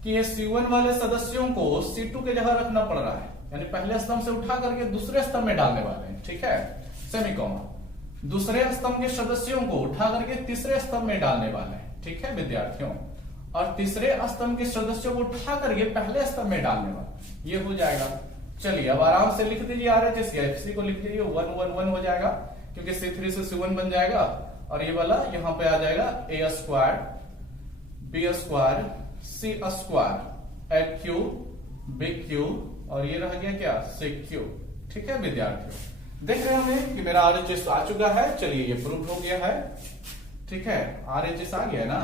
कि ये C1 वाले सदस्यों को C2 के जगह रखना पड़ रहा है, यानी पहले स्तंभ से उठा करके दूसरे स्तंभ में डालने वाले हैं। ठीक है, सेमीकोमा, दूसरे स्तंभ के सदस्यों को उठा करके तीसरे स्तंभ में डालने वाले हैं। ठीक है विद्यार्थियों, और तीसरे स्तंभ के सदस्यों को उठा करके पहले स्तंभ में डालने वाले, ये हो जाएगा। चलिए अब आराम से लिख दीजिए, RHS FC को लिख दीजिए, 1 1 1 हो जाएगा, क्योंकि C3 से C1 बन जाएगा, और ये वाला यहां पे आ जाएगा A square B square C square, A cube B cube, और ये रह गया क्या C क्यूब। ठीक है विद्यार्थियों, देख रहे हैं कि मेरा RHS आ चुका है, चलिए ये प्रूव हो गया है। ठीक है, RHS आ गया ना,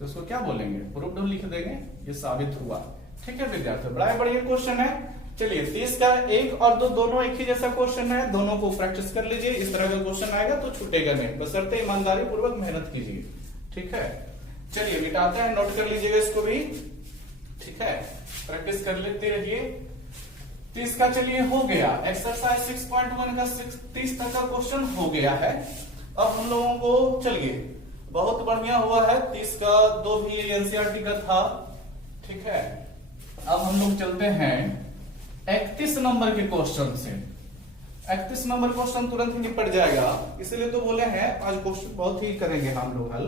तो इसको क्या बोलेंगे, प्रूव्ड लिख देंगे, ये साबित हुआ। ठीक है विद्यार्थियों, बड़ा बढ़िया क्वेश्चन है। चलिए 30 का 1 और 2 दोनों एक ही जैसा क्वेश्चन है, दोनों को प्रैक्टिस कर लीजिए, इस तरह का क्वेश्चन आएगा तो छूटेगा नहीं, बशर्ते ईमानदारी पूर्वक मेहनत कीजिए। ठीक है, चलिए मिटाते हैं, नोट कर लीजिएगा इसको भी। ठीक है, प्रैक्टिस कर लेते रहिए। 30 का चलिए हो गया, एक्सरसाइज 6.1 का 30 तक का क्वेश्चन हो गया है। अब हम लोगों को चलिए बहुत बढ़िया हुआ है, 30 का 2 भी एनसीईआरटी का था। ठीक है, अब हम लोग चलते हैं 31 नंबर के क्वेश्चन से। 31 नंबर क्वेश्चन तुरंत ही निपट जाएगा, इसलिए तो बोले हैं आज क्वेश्चन बहुत ही करेंगे हम लोग हल।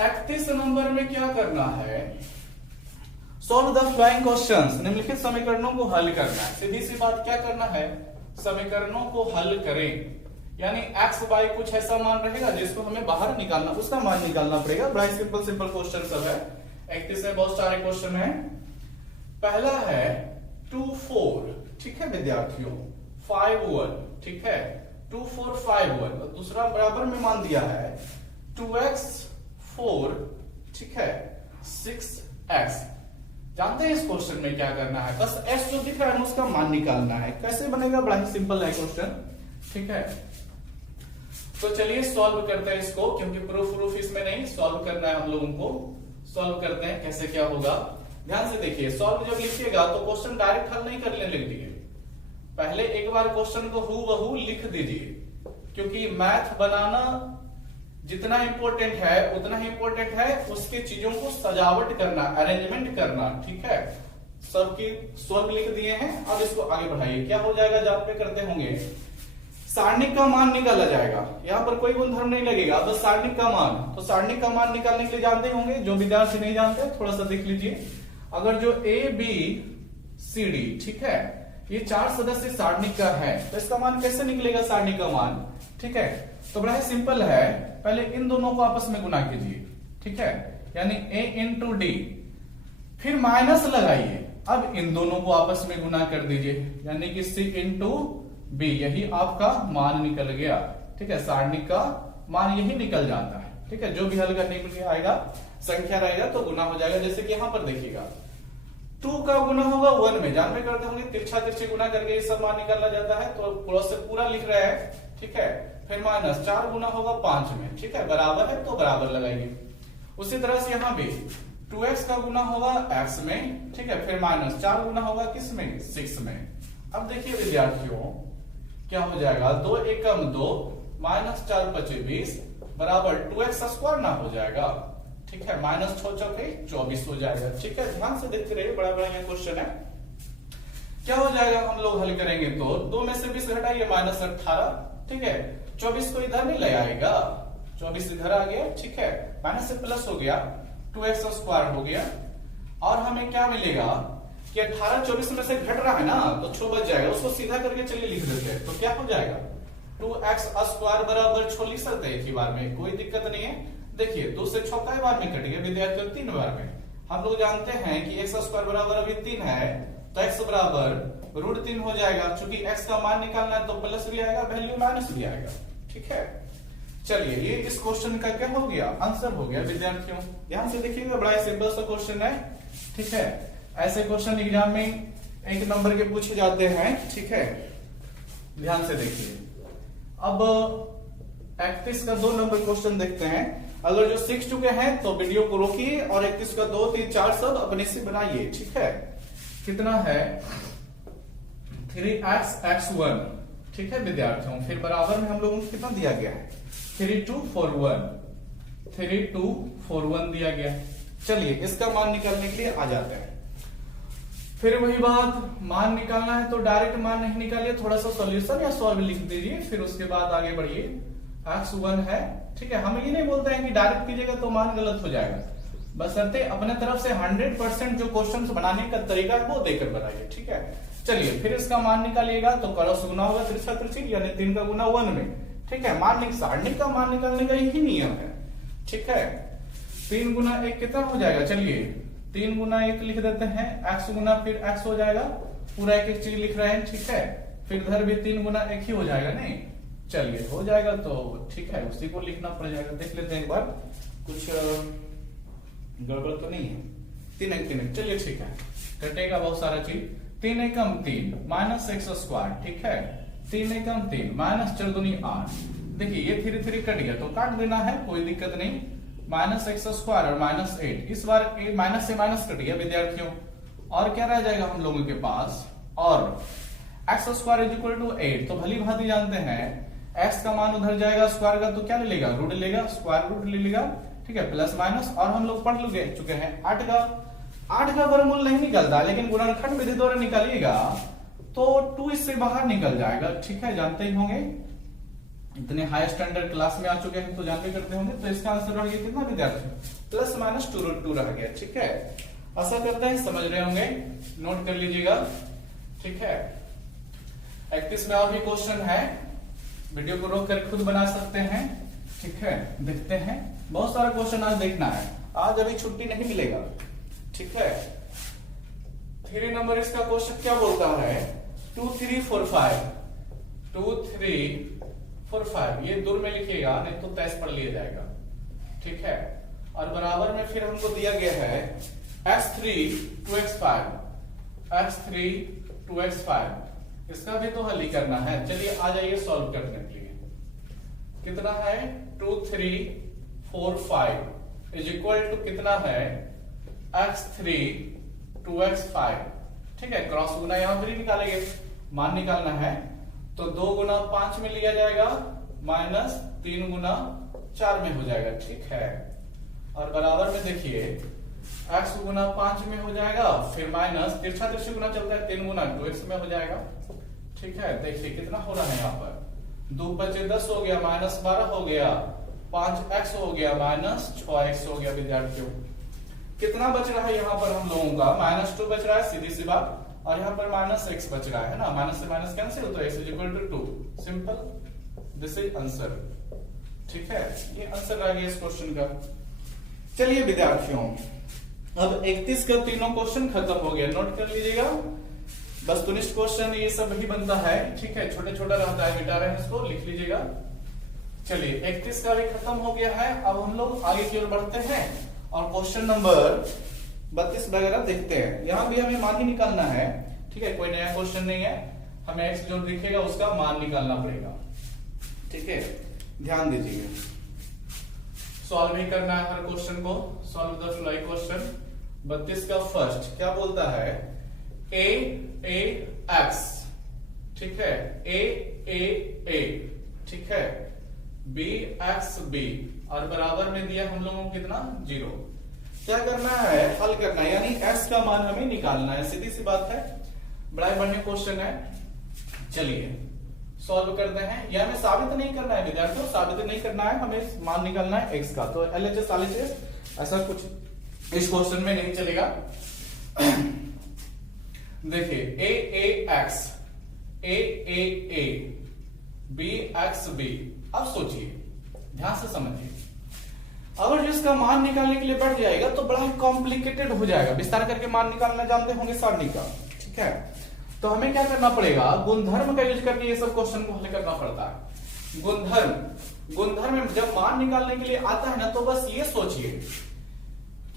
31 नंबर में क्या करना है, सॉल्व द फ्लोइंग क्वेश्चंस, निम्नलिखित समीकरणों को हल करना है। सीधी सी बात, क्या करना है, समीकरणों को हल करें, यानी x y कुछ ऐसा मान रहेगा जिसको हमें बाहर निकालना, उसका मान निकालना पड़ेगा। बड़ा सिंपल सिंपल क्वेश्चन सब है, 31 में बहुत सारे क्वेश्चन है। पहला है 2 4, ठीक है विद्यार्थियों, 5 1, ठीक है 2 4 5 1, और दूसरा बराबर में मान दिया है 2x 4, ठीक है 6x। जानते हैं इस क्वेश्चन में क्या करना है, बस s जो दिख रहा है उसका मान निकालना है। कैसे बनेगा, बड़ा ही सिंपल है क्वेश्चन, ठीक है। तो चलिए सॉल्व करते हैं इसको, क्योंकि प्रूफ इसमें नहीं, सॉल्व करना है हम लोगों को। सॉल्व करते हैं कैसे क्या होगा, ध्यान से देखिए। सॉल्व जब लिखिएगा तो क्वेश्चन डायरेक्ट हल नहीं करने लगिए, पहले एक बार क्वेश्चन को हूबहू लिख दीजिए, क्योंकि मैथ बनाना जितना इंपॉर्टेंट है उतना ही इंपॉर्टेंट है उसके चीजों को सजावट करना, अरेंजमेंट करना, ठीक है। सबकी सॉल्व लिख दिए हैं, अब इसको आगे बढ़ाइए। क्या हो जाएगा, जहां पे करते होंगे सारणिक का मान निकाला जाएगा, यहाँ पर कोई गुणधर्म नहीं लगेगा, बस सारणिक का मान। तो सारणिक का मान निकालने के लिए जानते होंगे, जो विद्यार्थी नहीं जानते थोड़ा सा देख लीजिए। अगर जो ए बी सी डी, ठीक है, ये 4 सदस्य सारणिक का है, तो इसका मान कैसे निकलेगा सारणिक का मान, ठीक है। तो बड़ा ही सिंपल है, पहले इन दोनों को आपस में गुना कीजिए, ठीक है, यानी a इंटू डी, फिर माइनस लगाइए, अब इन दोनों को आपस में गुना कर दीजिए, यानी कि c इंटू बी, यही आपका मान निकल गया, ठीक है। सारणिक का मान यही निकल जाता है, ठीक है। जो भी हल करने के लिए आएगा संख्या रहेगा तो गुना हो जाएगा। जैसे कि यहां पर देखिएगा 2 का गुना होगा 1 में, जान में करते होंगे तिरछा तिरछी गुना करके ये सब मान निकाला जाता है, तो पूरा से पूरा लिख रहे हैं, ठीक है। फिर माइनस 4 गुना होगा 5 में, ठीक है, बराबर है तो बराबर लगाइए। उसी तरह से यहाँ भी 2x का गुना होगा x में, ठीक है, फिर माइनस 4 गुना होगा किस में, 6 में। अब देखिए विद्यार्थियों क्या हो जाएगा, 2 एकम 2 माइनस 4 पचे 20 बराबर 2x स्क्वायर ना हो जाएगा, ठीक है, माइनस 6 चौके 24 हो जाएगा, ठीक है। ध्यान से देखते रहिए, बड़ा बड़ा ये क्वेश्चन है। क्या हो जाएगा, हम लोग हल करेंगे तो 2 में से 20 घटाइए माइनस 18, ठीक है, 24 को इधर नहीं ले आएगा, 24 इधर आ गया, ठीक है, माइनस से प्लस हो गया, 2x स्क्वायर हो गया, और हमें क्या मिलेगा कि 18 24 में से घट रहा है ना, तो 6 बच जाएगा, उसको सीधा करके चलिए लिख देते हैं। तो क्या हो जाएगा, 2x स्क्वायर बराबर 6 लिख सकते हैं एक ही बार में, कोई दिक्कत नहीं है। देखिए 2 से 6 कई बार में कट गया विद्यार्थियों, 3 बार में। हम लोग जानते हैं कि x स्क्वायर बराबर अभी 3 है, तो x बराबर √3 हो जाएगा। चूंकि x का मान निकालना है तो प्लस भी आएगा, वैल्यू माइनस भी आएगा, ठीक है। चलिए ये इस क्वेश्चन का क्या हो गया, आंसर हो गया विद्यार्थियों। ध्यान से देखिएगा, बड़ा सिंपल सा क्वेश्चन है, ठीक है। ऐसे क्वेश्चन एग्जाम में 1 नंबर के पूछे जाते हैं, ठीक है, ध्यान से देखिए। अब 31 का 2 नंबर क्वेश्चन देखते हैं। अगर जो सीख चुके हैं तो वीडियो को रोकिए और 31 का 2 3 4 सब अपने से बनाइए, ठीक है। कितना है 3x x1, ठीक है विद्यार्थियों। फिर बराबर में हम लोगों को कितना दिया गया है 3241, 3241 दिया गया। चलिए इसका मान निकालने के लिए आ जाते हैं। फिर वही बात, मान निकालना है तो डायरेक्ट मान नहीं निकालिए, थोड़ा सा सॉल्यूशन या सॉल्व लिख दीजिए, फिर उसके बाद आगे बढ़िए। x1 है, ठीक है, हम ये नहीं बोलते हैं कि डायरेक्ट कीजिएगा तो मान गलत हो जाएगा, बशर्ते अपने तरफ से 100% जो क्वेश्चंस बनाने का तरीका है वो देकर बनाइए, ठीक है। चलिए फिर इसका मान निकालिएगा तो क्रॉस गुना होगा तिरछा तिरछी, यानी 3 का गुना 1 में, ठीक है। मान सारणी का मान निकालने का यही नियम है, ठीक है। 3 गुना 1 कितना हो जाएगा, चलिए 3 गुना 1 लिख देते हैं, x गुना फिर x हो जाएगा, पूरा एक एक चीज लिख रहे हैं, ठीक है। फिर इधर भी 3 गुना 1 ही हो जाएगा, नहीं, चलिए हो जाएगा तो ठीक है, उसी को लिखना पड़ जाएगा। देख लेते हैं एक बार, कुछ गड़बड़ तो नहीं है। 3 1 3 चलिए ठीक है, कटेगा बहुत सारा चीज। 3 एकम 3 माइनस x स्क्वायर, ठीक है, 3 एकम 3 माइनस 4 दूनी 8। देखिए ये 3 3 कट गया तो काट देना है, कोई दिक्कत नहीं। माइनस x स्क्वायर और माइनस 8, इस बार माइनस से माइनस कट गया विद्यार्थियों, और क्या रह जाएगा हम लोगों के पास, और x square is equal to 8। तो भली भांति जानते हैं x का मान उधर जाएगा स्क्वायर का तो क्या ले लेगा, रूट लेगा, स्क्वायर रूट ले लेगा, ठीक है, प्लस माइनस। और हम लोग पढ़ चुके हैं 8 का वर्गमूल नहीं निकलता, लेकिन गुणनखंड विधि द्वारा निकालिएगा तो 2 इससे बाहर निकल जाएगा, ठीक है, जानते ही होंगे, इतने हाई स्टैंडर्ड क्लास में आ चुके हैं तो जानते करते होंगे। तो इसका आंसर रह गया कितना विद्यार्थी, प्लस माइनस 2 रह गया, ठीक है। आशा करते हैं समझ रहे होंगे, नोट कर लीजिएगा, ठीक है। 31 में और भी क्वेश्चन है, वीडियो को रोक कर खुद बना सकते हैं, ठीक है। देखते हैं, बहुत सारा क्वेश्चन आज देखना है, आज अभी छुट्टी नहीं मिलेगा, ठीक है। 3 नंबर इसका क्वेश्चन क्या बोलता है, 2 3 4 5, 2 3 4 5, ये दूर में लिखिएगा नहीं तो तेज पढ़ लिया जाएगा, ठीक है। और बराबर में फिर हमको दिया गया है x3 2x5, x3 2x5, इसका भी तो हल ही करना है। चलिए आ जाइए सॉल्व करने के लिए। कितना है 2 3 4 5 इज इक्वल टू कितना है x3 2x5। ठीक है, क्रॉस गुना यहां पर ही निकालेंगे, मान निकालना है तो 2 गुना 5 में लिया जाएगा माइनस 3 गुना 4 में हो जाएगा। ठीक है, और बराबर में देखिए x गुना 5 में हो जाएगा, फिर माइनस तिरछा तिरछी गुना चलता है 3 गुना 2x में हो जाएगा। ठीक है, देखिए कितना हो रहा है यहाँ पर 2 5 10 हो गया, माइनस 12 हो गया, 5x हो गया, माइनस 6x हो गया। विद्यार्थियों कितना बच रहा है यहाँ पर हम लोगों का -2 बच रहा है, सीधी सी बात, और यहाँ पर -x बच रहा है ना, माइनस से माइनस कैंसिल, तो x is equal to 2। Simple, this is answer. ठीक है, ये आंसर आ गया इस क्वेश्चन का। चलिए विद्यार्थियों, अब 31 का तीनों क्वेश्चन खत्म हो गया, नोट कर लीजिएगा। बस तुनिष्ठ क्वेश्चन ये सब ही बनता है। ठीक है, छोटे छोटा रहता है, मिटा रहे हैं इसको, लिख लीजिएगा। चलिए 31 का भी खत्म हो गया है। अब हम लोग आगे की ओर बढ़ते हैं और क्वेश्चन नंबर 32 वगैरह देखते हैं। यहां भी हमें मान ही निकालना है। ठीक है, कोई नया क्वेश्चन नहीं है, हमें x जो दिखेगा उसका मान निकालना पड़ेगा। ठीक है, ध्यान दीजिए, सॉल्व ही करना है हर क्वेश्चन को। Solve the following question. 32 का फर्स्ट क्या बोलता है, a x। ठीक है, a ठीक है, b x b, और बराबर में दिया हम लोगों को कितना 0। क्या करना है, हल करना है, यानी x का मान हमें निकालना है, सीधी सी बात है, बड़ा ही बढ़िया क्वेश्चन है। चलिए सॉल्व करते हैं। यह हमें साबित नहीं करना है विद्यार्थियों, साबित नहीं करना है, हमें मान निकालना है x का। तो LHS LHS ऐसा कुछ इस क्वेश्चन में नहीं चलेगा। देखिए a b x b। अब सोचिए, ध्यान से समझिए, अगर जिसका मान निकालने के लिए बढ़ जाएगा तो बड़ा ही कॉम्प्लिकेटेड हो जाएगा। विस्तार करके मान निकालना जानते होंगे सारणी का। ठीक है, तो हमें क्या करना पड़ेगा, गुणधर्म का यूज करके ये सब क्वेश्चन को हल करना पड़ता है। गुणधर्म में जब मान निकालने के लिए आता है ना, तो बस ये सोचिए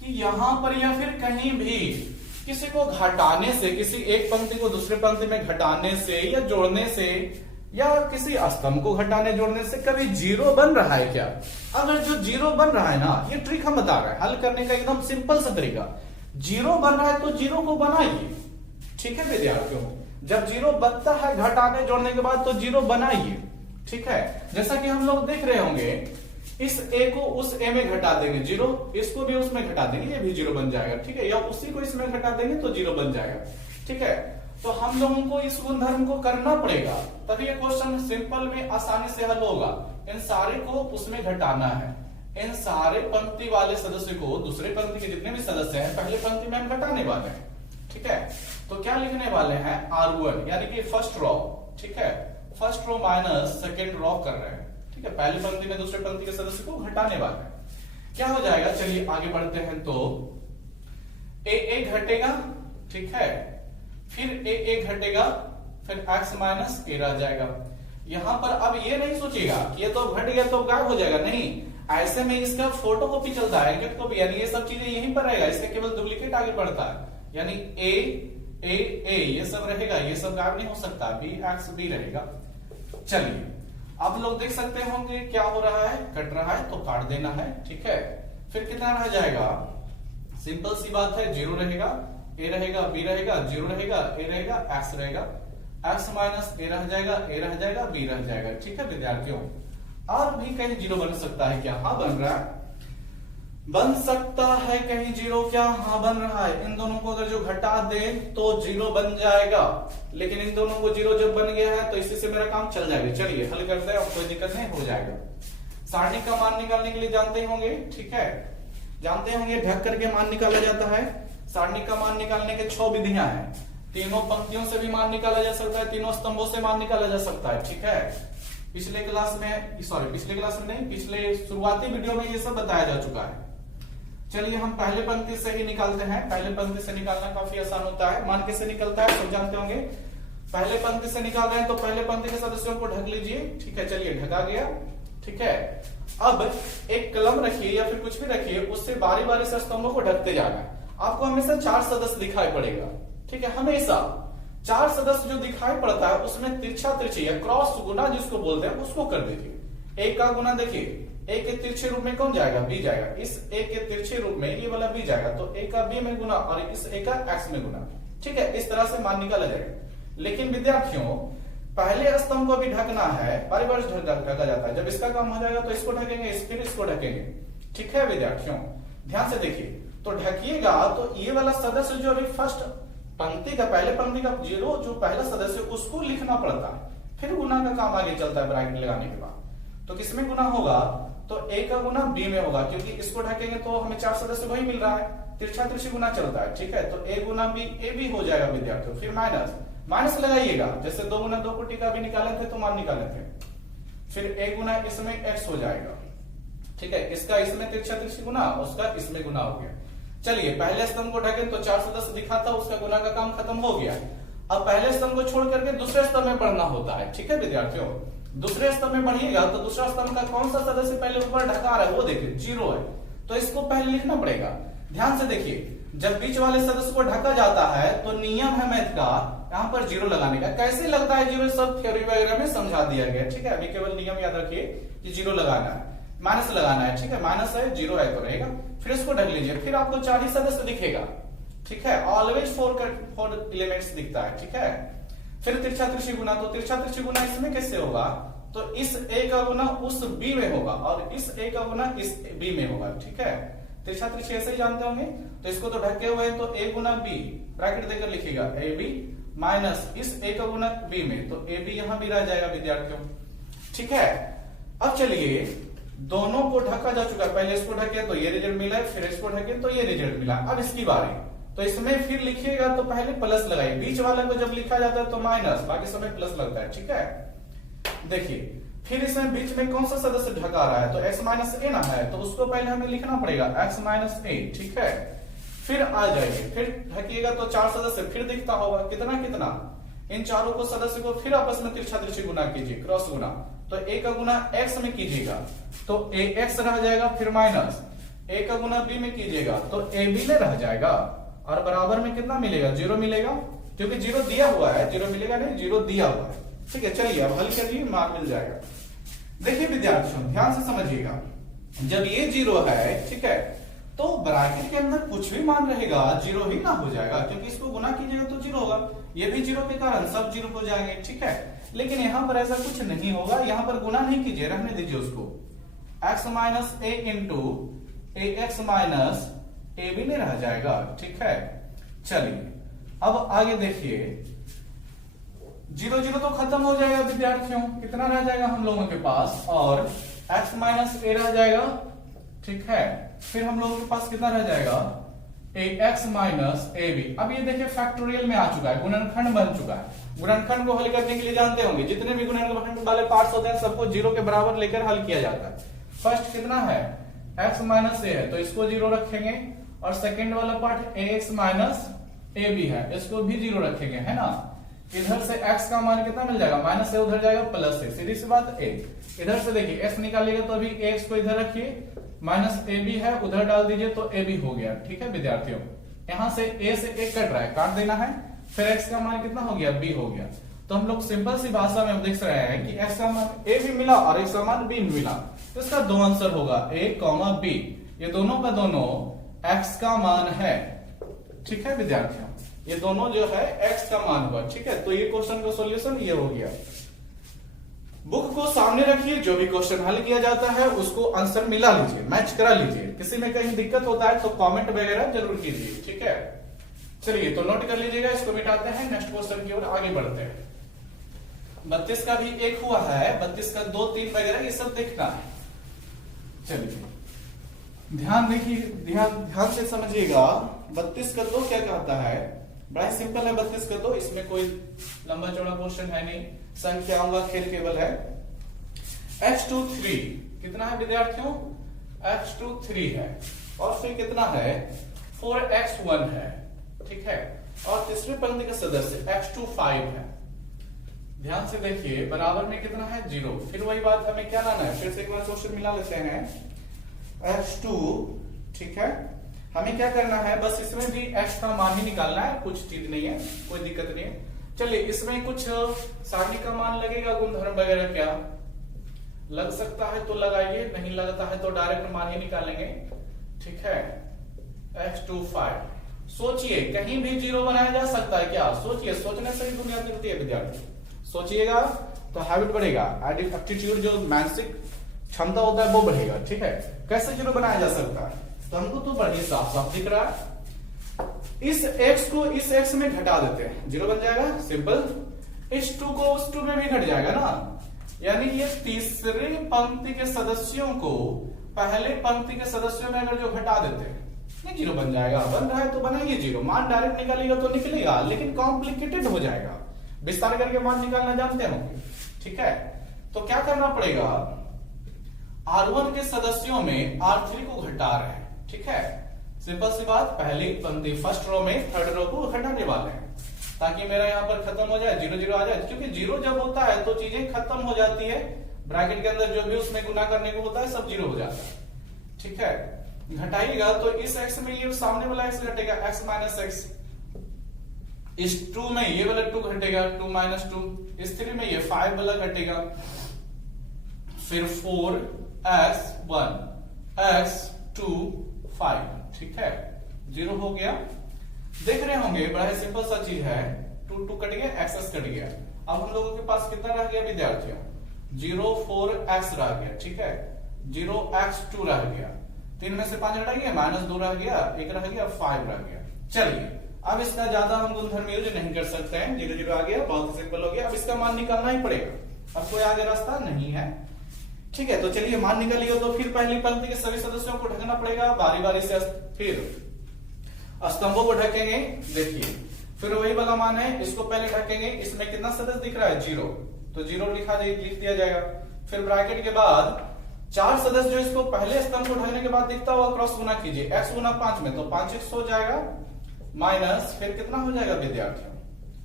कि यहां पर या फिर कहीं भी किसी को घटाने से, किसी एक पंक्ति को दूसरे पंक्ति में घटाने से या जोड़ने से, या किसी स्तंभ को घटाने जोड़ने से कभी 0 बन रहा है क्या? अगर जो 0 बन रहा है ना, ये ट्रिक हम बता रहे हैं हल करने का, एकदम सिंपल सा तरीका। 0 बन रहा है तो 0 को बनाइए। ठीक है विद्यार्थियों, जब 0 बनता है घटाने जोड़ने के बाद तो 0 बनाइए। ठीक है, जैसा कि हम लोग देख रहे होंगे, इस a को उस a में घटा देंगे 0, इसको भी उसमें घटा देंगे, ये भी 0 बन जाएगा। ठीक है, या उसी को इसमें घटा देंगे तो 0 बन जाएगा। ठीक है, तो हम लोगों को इस गुणधर्म को करना पड़ेगा, तभी ये क्वेश्चन सिंपल में आसानी से हल होगा। इन सारे को उसमें घटाना है, इन सारे पंक्ति वाले सदस्य को दूसरे पंक्ति के जितने भी सदस्य हैं पहले पंक्ति में हम घटाने वाले हैं। ठीक है, तो क्या लिखने वाले हैं, R1 यानी कि फर्स्ट रो। ठीक है, first row minus second row कर रहे हैं। ठीक है, पहली पंक्ति में दूसरे पंक्ति के सदस्य को घटाने वाले हैं। क्या हो जाएगा, चलिए आगे बढ़ते हैं। तो a घटेगा, ठीक है, फिर a घटेगा, फिर x माइनस a रह जाएगा। यहां पर अब ये नहीं सोचिएगा कि ये तो घट गया तो गायब हो जाएगा, नहीं, ऐसे में इसका फोटो कॉपी चलता है, एंकेट कॉपी, यानी ये सब चीजें यहीं पर रहेगा, इससे केवल डुप्लीकेट आगे बढ़ता है, यानी a ये सब रहेगा, ये सब गायब नहीं हो सकता, b x b रहेगा। चलिए आप लोग देख सकते होंगे क्या हो रहा है, कट रहा है तो काट देना है। ठीक है, फिर कितना रह जाएगा, सिंपल सी बात है, 0 रहेगा, a रहेगा, b रहेगा, 0 रहेगा, a रहेगा, x रहेगा, x माइनस a रह जाएगा, a रह जाएगा, b रह जाएगा। ठीक है विद्यार्थियों, और भी कहीं 0 बन सकता है क्या? हाँ बन रहा है, बन सकता है कहीं 0 क्या? हाँ बन रहा है। इन दोनों को अगर जो घटा दे तो 0 बन जाएगा, लेकिन इन दोनों को 0 जब बन गया है तो इसी से मेरा काम चल जाएगा। चलिए हल करते हैं, कोई दिक्कत नहीं, हो जाएगा। सारणी का मान निकालने के लिए जानते होंगे, ठीक है, जानते होंगे ढक करके मान निकाला जाता है। सारणी का मान निकालने के 6 विधियां हैं। तीनों पंक्तियों से भी मान निकाला जा सकता है, तीनों स्तंभों से मान निकाला जा सकता है। ठीक है, पिछले क्लास में नहीं, पिछले शुरुआती वीडियो में ये सब बताया जा चुका है। चलिए हम पहले पंक्ति से ही निकालते हैं। पहले पंक्ति से निकालना काफी आसान होता है। मान कैसे निकलता है सब जानते होंगे। पहले पंक्ति से निकाल रहे हैं तो पहले पंक्ति के सदस्यों को ढक लीजिए। ठीक है, चलिए ढका गया। ठीक है, अब एक कलम रखिए या फिर कुछ भी रखिए, उससे बारी बारी से स्तंभों को ढकते जाना है। आपको हमेशा 4 सदस्य दिखाई पड़ेगा। ठीक है, हमेशा 4 सदस्य जो दिखाई पड़ता है उसमें तिरछा तिरछी या क्रॉस गुना जिसको बोलते हैं उसको कर दीजिए। ए का गुना देखिए, ए के तिरछे रूप में कौन जाएगा, बी जाएगा। इस ए के तिरछे रूप में ये वाला बी जाएगा, तो ए का बी में गुना और इस ए का एक्स में गुना। ठीक है, इस तरह से मान निकाला जाएगा। लेकिन विद्यार्थियों पहले स्तंभ को भी ढकना है, बारी बारी ढका जाता है। जब इसका काम हो जाएगा तो इसको ढकेंगे, फिर इसको ढकेंगे। ठीक है विद्यार्थियों, ध्यान से देखिए, तो ढकिएगा तो ये वाला सदस्य जो अभी फर्स्ट पंक्ति का, पहले पंक्ति का जीरो जो पहला सदस्य उसको लिखना पड़ता है, फिर गुना का काम आगे चलता है ब्रैकेट लगाने के बाद। तो किसमें गुना होगा, तो ए का गुना बी में होगा, क्योंकि इसको ढकेंगे तो हमें 4 सदस्य वही मिल रहा है, तिरछा तिरछी गुना चलता है। ठीक है, तो ए गुना बी, ए भी हो जाएगा विद्यार्थियों। फिर माइनस लगाइएगा, जैसे 2 गुना 2 कोटि का भी निकाले थे तो मान निकाले थे। फिर ए गुना इसमें एक्स हो जाएगा। ठीक है, इसका इसमें तिरछा तिरछी गुना, उसका इसमें गुना हो गया। चलिए पहले स्तंभ को ढकें तो 4 सदस्य दिखा था, उसका गुना का काम खत्म हो गया। अब पहले स्तंभ को छोड़ करके दूसरे स्तंभ में पढ़ना होता है। ठीक है विद्यार्थियों, दूसरे स्तंभ में बढ़िएगा तो दूसरा स्तंभ का कौन सा सदस्य पहले ऊपर ढका रहा है वो देखिए, जीरो है, तो इसको पहले लिखना पड़ेगा। ध्यान से देखिए, जब बीच वाले सदस्य को ढका जाता है तो नियम है मैथ का यहाँ पर जीरो लगाने का। कैसे लगता है जीरो, सब थ्योरी वगैरह में समझा दिया गया। ठीक है, अभी केवल नियम याद रखिए कि जीरो लगाना है, माइनस लगाना है। ठीक है, माइनस है, जीरो है तो रहेगा। फिर इसको ढक लीजिए, फिर आपको 4 ही सदस्य दिखेगा। ठीक है, ऑलवेज 4 एलिमेंट्स दिखता है। ठीक है, फिर तिरछा तिरछी गुना, तो तिरछा तिरछी गुना इसमें कैसे होगा, तो इस ए का गुना उस बी में होगा और इस ए का गुना इस बी में होगा। ठीक है, तिरछा तिरछी ऐसे ही जानते होंगे। तो इसको तो ढके हुए हैं, तो ए गुना बी ब्रैकेट देकर लिखिएगा, ए बी माइनस इस ए का गुना बी में, तो ए बी यहां भी रह जाएगा विद्यार्थियों। ठीक है, अब चलिए दोनों को ढका जा चुका है, पहले इसको ढके तो ये रिजल्ट मिला, फिर इसको ढके तो ये रिजल्ट मिला। अब इसकी बारी, तो इसमें फिर लिखिएगा तो पहले प्लस लगाइए, बीच वाले को जब लिखा जाता है तो माइनस, बाकी समय प्लस लगता है। ठीक है, देखिए फिर इसमें बीच में कौन सा सदस्य ढका रहा है, तो x माइनस ए ना है, तो उसको पहले हमें लिखना पड़ेगा x माइनस ए। ठीक है, फिर आ जाएगी, फिर ढकिएगा तो 4 सदस्य फिर दिखता होगा, कितना कितना, इन चारों को सदस्य को फिर आपस में तिरछा तिरछी गुना कीजिए, क्रॉस गुना। तो a का गुना x में कीजिएगा तो ax रह जाएगा, फिर माइनस a का गुना b में कीजिएगा तो ab में रह जाएगा, और बराबर में कितना मिलेगा, 0 मिलेगा, क्योंकि 0 दिया हुआ है, 0 मिलेगा नहीं, 0 दिया हुआ है। ठीक है, चलिए अब हल करिए, मान मिल जाएगा। देखिए विद्यार्थियों ध्यान से समझिएगा, जब ये 0 है, ठीक है, तो ब्रैकेट के अंदर कुछ भी मान रहेगा 0 ही ना हो जाएगा, क्योंकि इसको गुना कीजिएगा तो 0 होगा, ये भी 0 के कारण सब 0 हो जाएंगे। ठीक है, लेकिन यहां पर ऐसा कुछ नहीं होगा, यहां पर गुना नहीं कीजिए, रहने दीजिए उसको, x माइनस ए इंटू ए एक्स माइनस ए भी नहीं रह जाएगा। ठीक है, चलिए अब आगे देखिए, 0 0 तो खत्म हो जाएगा विद्यार्थियों, कितना रह जाएगा हम लोगों के पास, और x माइनस ए रह जाएगा। ठीक है, फिर हम लोगों के पास कितना रह जाएगा, ए एक्स माइनस ए बी। अब ये देखिए फैक्टोरियल में आ चुका है, गुणनखंड बन चुका है। गुणनखंड को हल करने के लिए जानते होंगे जितने भी गुणनखंड वाले पार्ट्स होते हैं सबको 0 के बराबर लेकर हल किया जाता है। फर्स्ट कितना है, x माइनस ए है तो इसको 0 रखेंगे, और सेकेंड वाला part A X minus A B है, इसको भी 0 रखेंगे, है ना। इधर से x का मान कितना मिल जाएगा, माइनस से उधर जाएगा प्लस से, सीधी सी बात a। इधर से देखिए x निकालिएगा तो अभी ax को इधर रखिए, माइनस ए बी है उधर डाल दीजिए तो ए बी हो गया। ठीक है विद्यार्थियों, यहां से a से 1 कट रहा है, काट देना है, फिर x का मान कितना हो गया, b हो गया। तो हम लोग सिंपल सी भाषा में देख रहे हैं कि x का मान a भी मिला और x का मान b मिला, तो इसका 2 आंसर होगा a, b। ये दोनों का दोनों x का मान है। ठीक है विद्यार्थियों, ये दोनों जो है x का मान हुआ। ठीक है, तो ये क्वेश्चन का सॉल्यूशन ये हो गया। बुक को सामने रखिए, जो भी क्वेश्चन हल किया जाता है उसको आंसर मिला लीजिए, मैच करा लीजिए। किसी में कहीं दिक्कत होता है तो कमेंट वगैरह जरूर कीजिए। ठीक है, चलिए तो नोट कर लीजिएगा, इसको मिटाते हैं, नेक्स्ट क्वेश्चन की ओर आगे बढ़ते हैं। 32 का भी 1 हुआ है, 32 का 2 3 वगैरह ये सब देखना है। चलिए ध्यान देखिए, ध्यान से समझिएगा। 32 का 2 क्या कहता है, बड़ा सिंपल है। 32 का 2, इसमें कोई लंबा चौड़ा क्वेश्चन है नहीं, संख्याओं का खेल केवल है। x2 3 कितना है विद्यार्थियों, x2 3 है, और फिर कितना है 4x1 है। ठीक है, और तीसरे पंक्ति का सदस्य x2 5 है। ध्यान से देखिए, बराबर में कितना है 0। फिर वही बात, हमें क्या लाना है, फिर से एक बार क्वेश्चन मिला लेते हैं x2। ठीक है, हमें क्या करना है, बस इसमें भी x का मान ही निकालना है, कुछ चीज नहीं है, कोई दिक्कत नहीं है। चलिए इसमें कुछ सारणी का मान लगेगा, गुणधर्म वगैरह क्या, लग सकता है तो लगाइए, नहीं लगता है तो डायरेक्ट मान ही निकालेंगे। ठीक है, x2 5। सोचिए कहीं भी जीरो बनाया जा सकता है क्या? सोचिए, सोचने से ही दुनिया मिलती है विद्यार्थी। सोचिएगा तो हैबिट बढ़ेगा, एप्टीट्यूड जो मानसिक क्षमता होता है वो बढ़ेगा। ठीक है, कैसे जीरो बनाया जा सकता है? तो हमको तो बढ़िया साफ साफ दिख रहा है, इस x को इस x में घटा देते हैं, जीरो बन जाएगा, सिंपल। इस 2 को उस 2 में भी घट जाएगा ना, यानी ये तीसरे पंक्ति के सदस्यों को पहले पंक्ति के सदस्यों में अगर जो घटा देते हैं, ये जीरो बन जाएगा। बन रहा है तो बनाइए जीरो, मान डायरेक्ट निकालेगा तो निकलेगा, लेकिन कॉम्प्लिकेटेड हो जाएगा, विस्तार करके मान निकालना जानते हैं। ठीक है, तो क्या करना पड़ेगा, R1 के सदस्यों में R3 को घटा रहे हैं। ठीक है, सिंपल सी बात, पहली पंक्ति फर्स्ट रो में थर्ड रो को घटाने वाले हैं ताकि मेरा यहाँ पर खत्म हो जाए, जीरो जीरो आ जाए। क्योंकि जीरो जब होता है तो चीजें खत्म हो जाती है, ब्रैकेट के अंदर जो भी उसमें गुना करने को होता है सब जीरो हो जाता है। ठीक है, घटाइएगा तो इस x में ये सामने वाला x घटेगा, x माइनस एक्स। इस 2 में ये वाला 2 घटेगा, 2 माइनस 2। इस 3 में ये 5 वाला घटेगा, फिर 4x1 x2 5। ठीक है, जीरो हो गया। देख रहे होंगे बड़ा ही सिंपल सा चीज है, 2 2 कट गया, एक्स कट गया। अब हम लोगों के पास कितना रह गया विद्यार्थियों? 0 4x रह गया। ठीक है, 0x2 रह गया, 3 में से 5 हटा गया, -2 रह गया, 1 रह गया, 5 रह गया। चलिए, अब इसका ज्यादा हम गुणधर्म यूज नहीं कर सकते हैं, 0 0 आ गया, बहुत सिंपल हो गया। अब इसका मान निकालना ही पड़ेगा, अब कोई आगे रास्ता नहीं है। ठीक है, तो चलिए मान निकालिएगा तो फिर पहली पंक्ति के सभी सदस्यों को ढकना पड़ेगा बारी बारी से, फिर स्तंभों को ढकेंगे। देखिए, फिर वही वाला मान है, इसको पहले ढकेंगे। इसमें कितना सदस्य दिख रहा है? 0, तो 0 लिख दिया जाएगा। फिर ब्रैकेट के बाद 4 सदस्य जो इसको पहले स्तंभ को ढकने के बाद दिखता हुआ क्रॉस गुना कीजिए, x गुना 5 में तो 5x हो जाएगा, माइनस फिर कितना हो जाएगा विद्यार्थियों?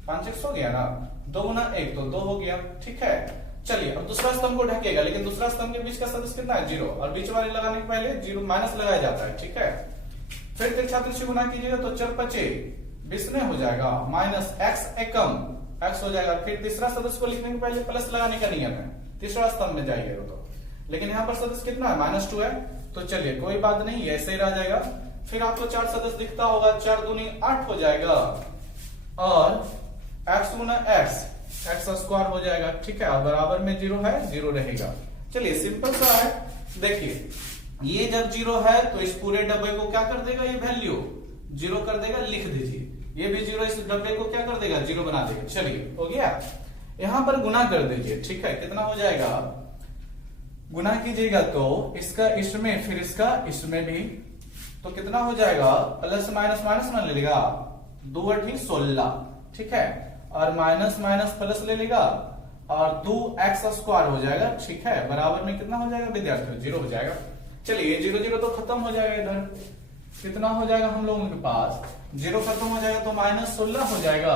5x हो गया ना, 2 गुना 1 तो 2 हो गया। ठीक है, चलिए अब दूसरा स्तंभ को ढकेगा, लेकिन दूसरा स्तंभ के बीच का सदस्य कितना है? 0, और बीच वाले लगाने के पहले 0 माइनस लगाया जाता है। ठीक है, फिर तिरछा तिरछी गुना कीजिएगा तो 4 5 20 में हो जाएगा, माइनस x एकम x हो जाएगा। फिर तीसरा सदस्य को लिखने के पहले प्लस लगाने का नियम है, तीसरा स्तंभ में जाइएगा तो, लेकिन यहाँ पर सदस्य कितना है? -2 है, तो चलिए कोई बात नहीं, ऐसे ही रह जाएगा। फिर आपको 4 सदस्य दिखता होगा, 4 दूनी 8 हो जाएगा, और x गुना x स्क्वायर हो जाएगा। ठीक है, और बराबर में 0 है, 0 रहेगा। चलिए सिंपल सा है, देखिए ये जब 0 है तो इस पूरे डब्बे को क्या कर देगा? ये वैल्यू 0 कर देगा, लिख दीजिए। ये भी 0 इस डब्बे को क्या कर देगा? 0 बना देगा। चलिए हो गया, यहां पर गुना कर दीजिए। ठीक है, कितना हो जाएगा? गुना कीजिएगा तो इसका इसमें, फिर इसका इसमें भी, तो कितना हो जाएगा? प्लस माइनस माइनस में ले लेगा, 2 8 16। ठीक है, और माइनस माइनस प्लस ले लेगा, और 2x स्क्वायर हो जाएगा। ठीक है, बराबर में कितना हो जाएगा विद्यार्थियों? 0 हो जाएगा। चलिए 0 0 तो खत्म हो जाएगा, इधर कितना हो जाएगा हम लोगों के पास? 0 खत्म हो जाएगा तो -16 हो जाएगा,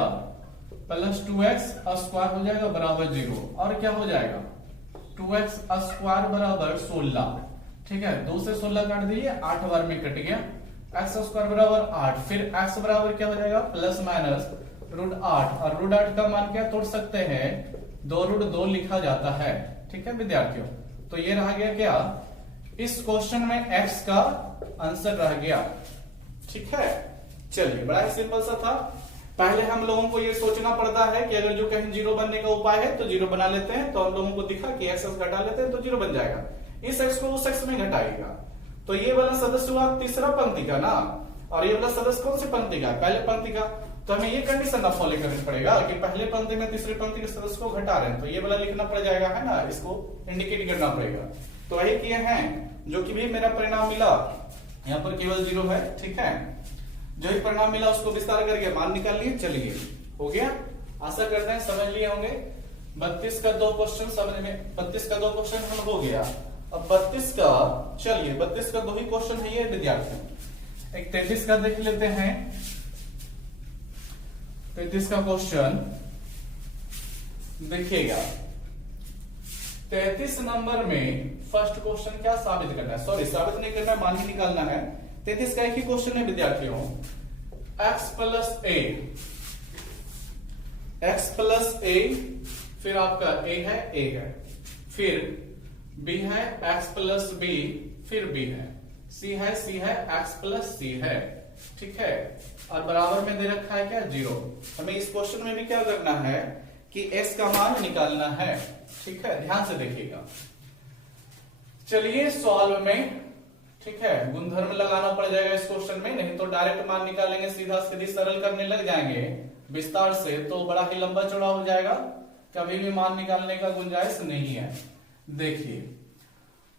प्लस 2x स्क्वायर हो जाएगा बराबर 0, और क्या हो जाएगा? 2x स्क्वायर बराबर 16। ठीक है, 2 से 16 काट दीजिए, 8 बार में कट गया, x स्क्वायर बराबर 8। फिर x बराबर क्या हो जाएगा? प्लस माइनस √8, और √8 का मान क्या तोड़ सकते हैं? 2√2 लिखा जाता है। ठीक है विद्यार्थियों, तो ये रह गया क्या? इस क्वेश्चन में x का आंसर रह गया। ठीक है, चलिए बड़ा ही सिंपल सा था। पहले हम लोगों को ये सोचना पड़ता है कि अगर जो कहीं 0 बनने का उपाय है तो 0 बना लेते हैं, तो हम लोगों को दिखा कि x घटा लेते हैं तो 0 बन जाएगा। इस x को उस x में घटाएगा, तो ये वाला सदस्य हुआ तीसरा पंक्ति का ना, और ये वाला सदस्य कौन सी पंक्ति का? पहले पंक्ति का। तो हमें ये कंडीशन ना फॉलो करनी पड़ेगा कि पहले पंक्ति में तीसरी पंक्ति के सदस्य को घटा रहे हैं, तो ये वाला लिखना पड़ जाएगा, है ना, इसको इंडिकेट करना पड़ेगा। तो वही किए हैं, जो कि भी मेरा परिणाम मिला, यहाँ पर केवल 0 है। ठीक है, जो ही परिणाम मिला उसको विस्तार करके मान निकाल लिए। चलिए हो गया, आशा करते हैं समझ लिए होंगे। 32 का 2 क्वेश्चन समझ में, 32 का 2 क्वेश्चन हल हो गया। अब 32 का, चलिए 32 का 2 ही क्वेश्चन है ये विद्यार्थी। एक 33 का देख लेते हैं। 33 का क्वेश्चन देखिएगा, 33 नंबर में फर्स्ट क्वेश्चन क्या साबित करना है? सॉरी, साबित नहीं करना है, मान ही निकालना है। 33 का एक ही क्वेश्चन है विद्यार्थियों, x प्लस a, फिर आपका a है, फिर बी है x प्लस बी, फिर बी है, सी है x प्लस सी है, ठीक है। और बराबर में दे रखा है क्या 0। हमें इस क्वेश्चन में भी क्या करना है कि x का मान निकालना है, ठीक है, ध्यान से देखिएगा। चलिए सॉल्व में, ठीक है, गुणधर्म लगाना पड़ जाएगा इस क्वेश्चन में, नहीं तो डायरेक्ट मान निकालेंगे, सीधा सीधी सरल करने लग जाएंगे विस्तार से तो बड़ा ही लंबा चौड़ा हो जाएगा, कभी भी मान निकालने का गुंजाइश नहीं है। देखिए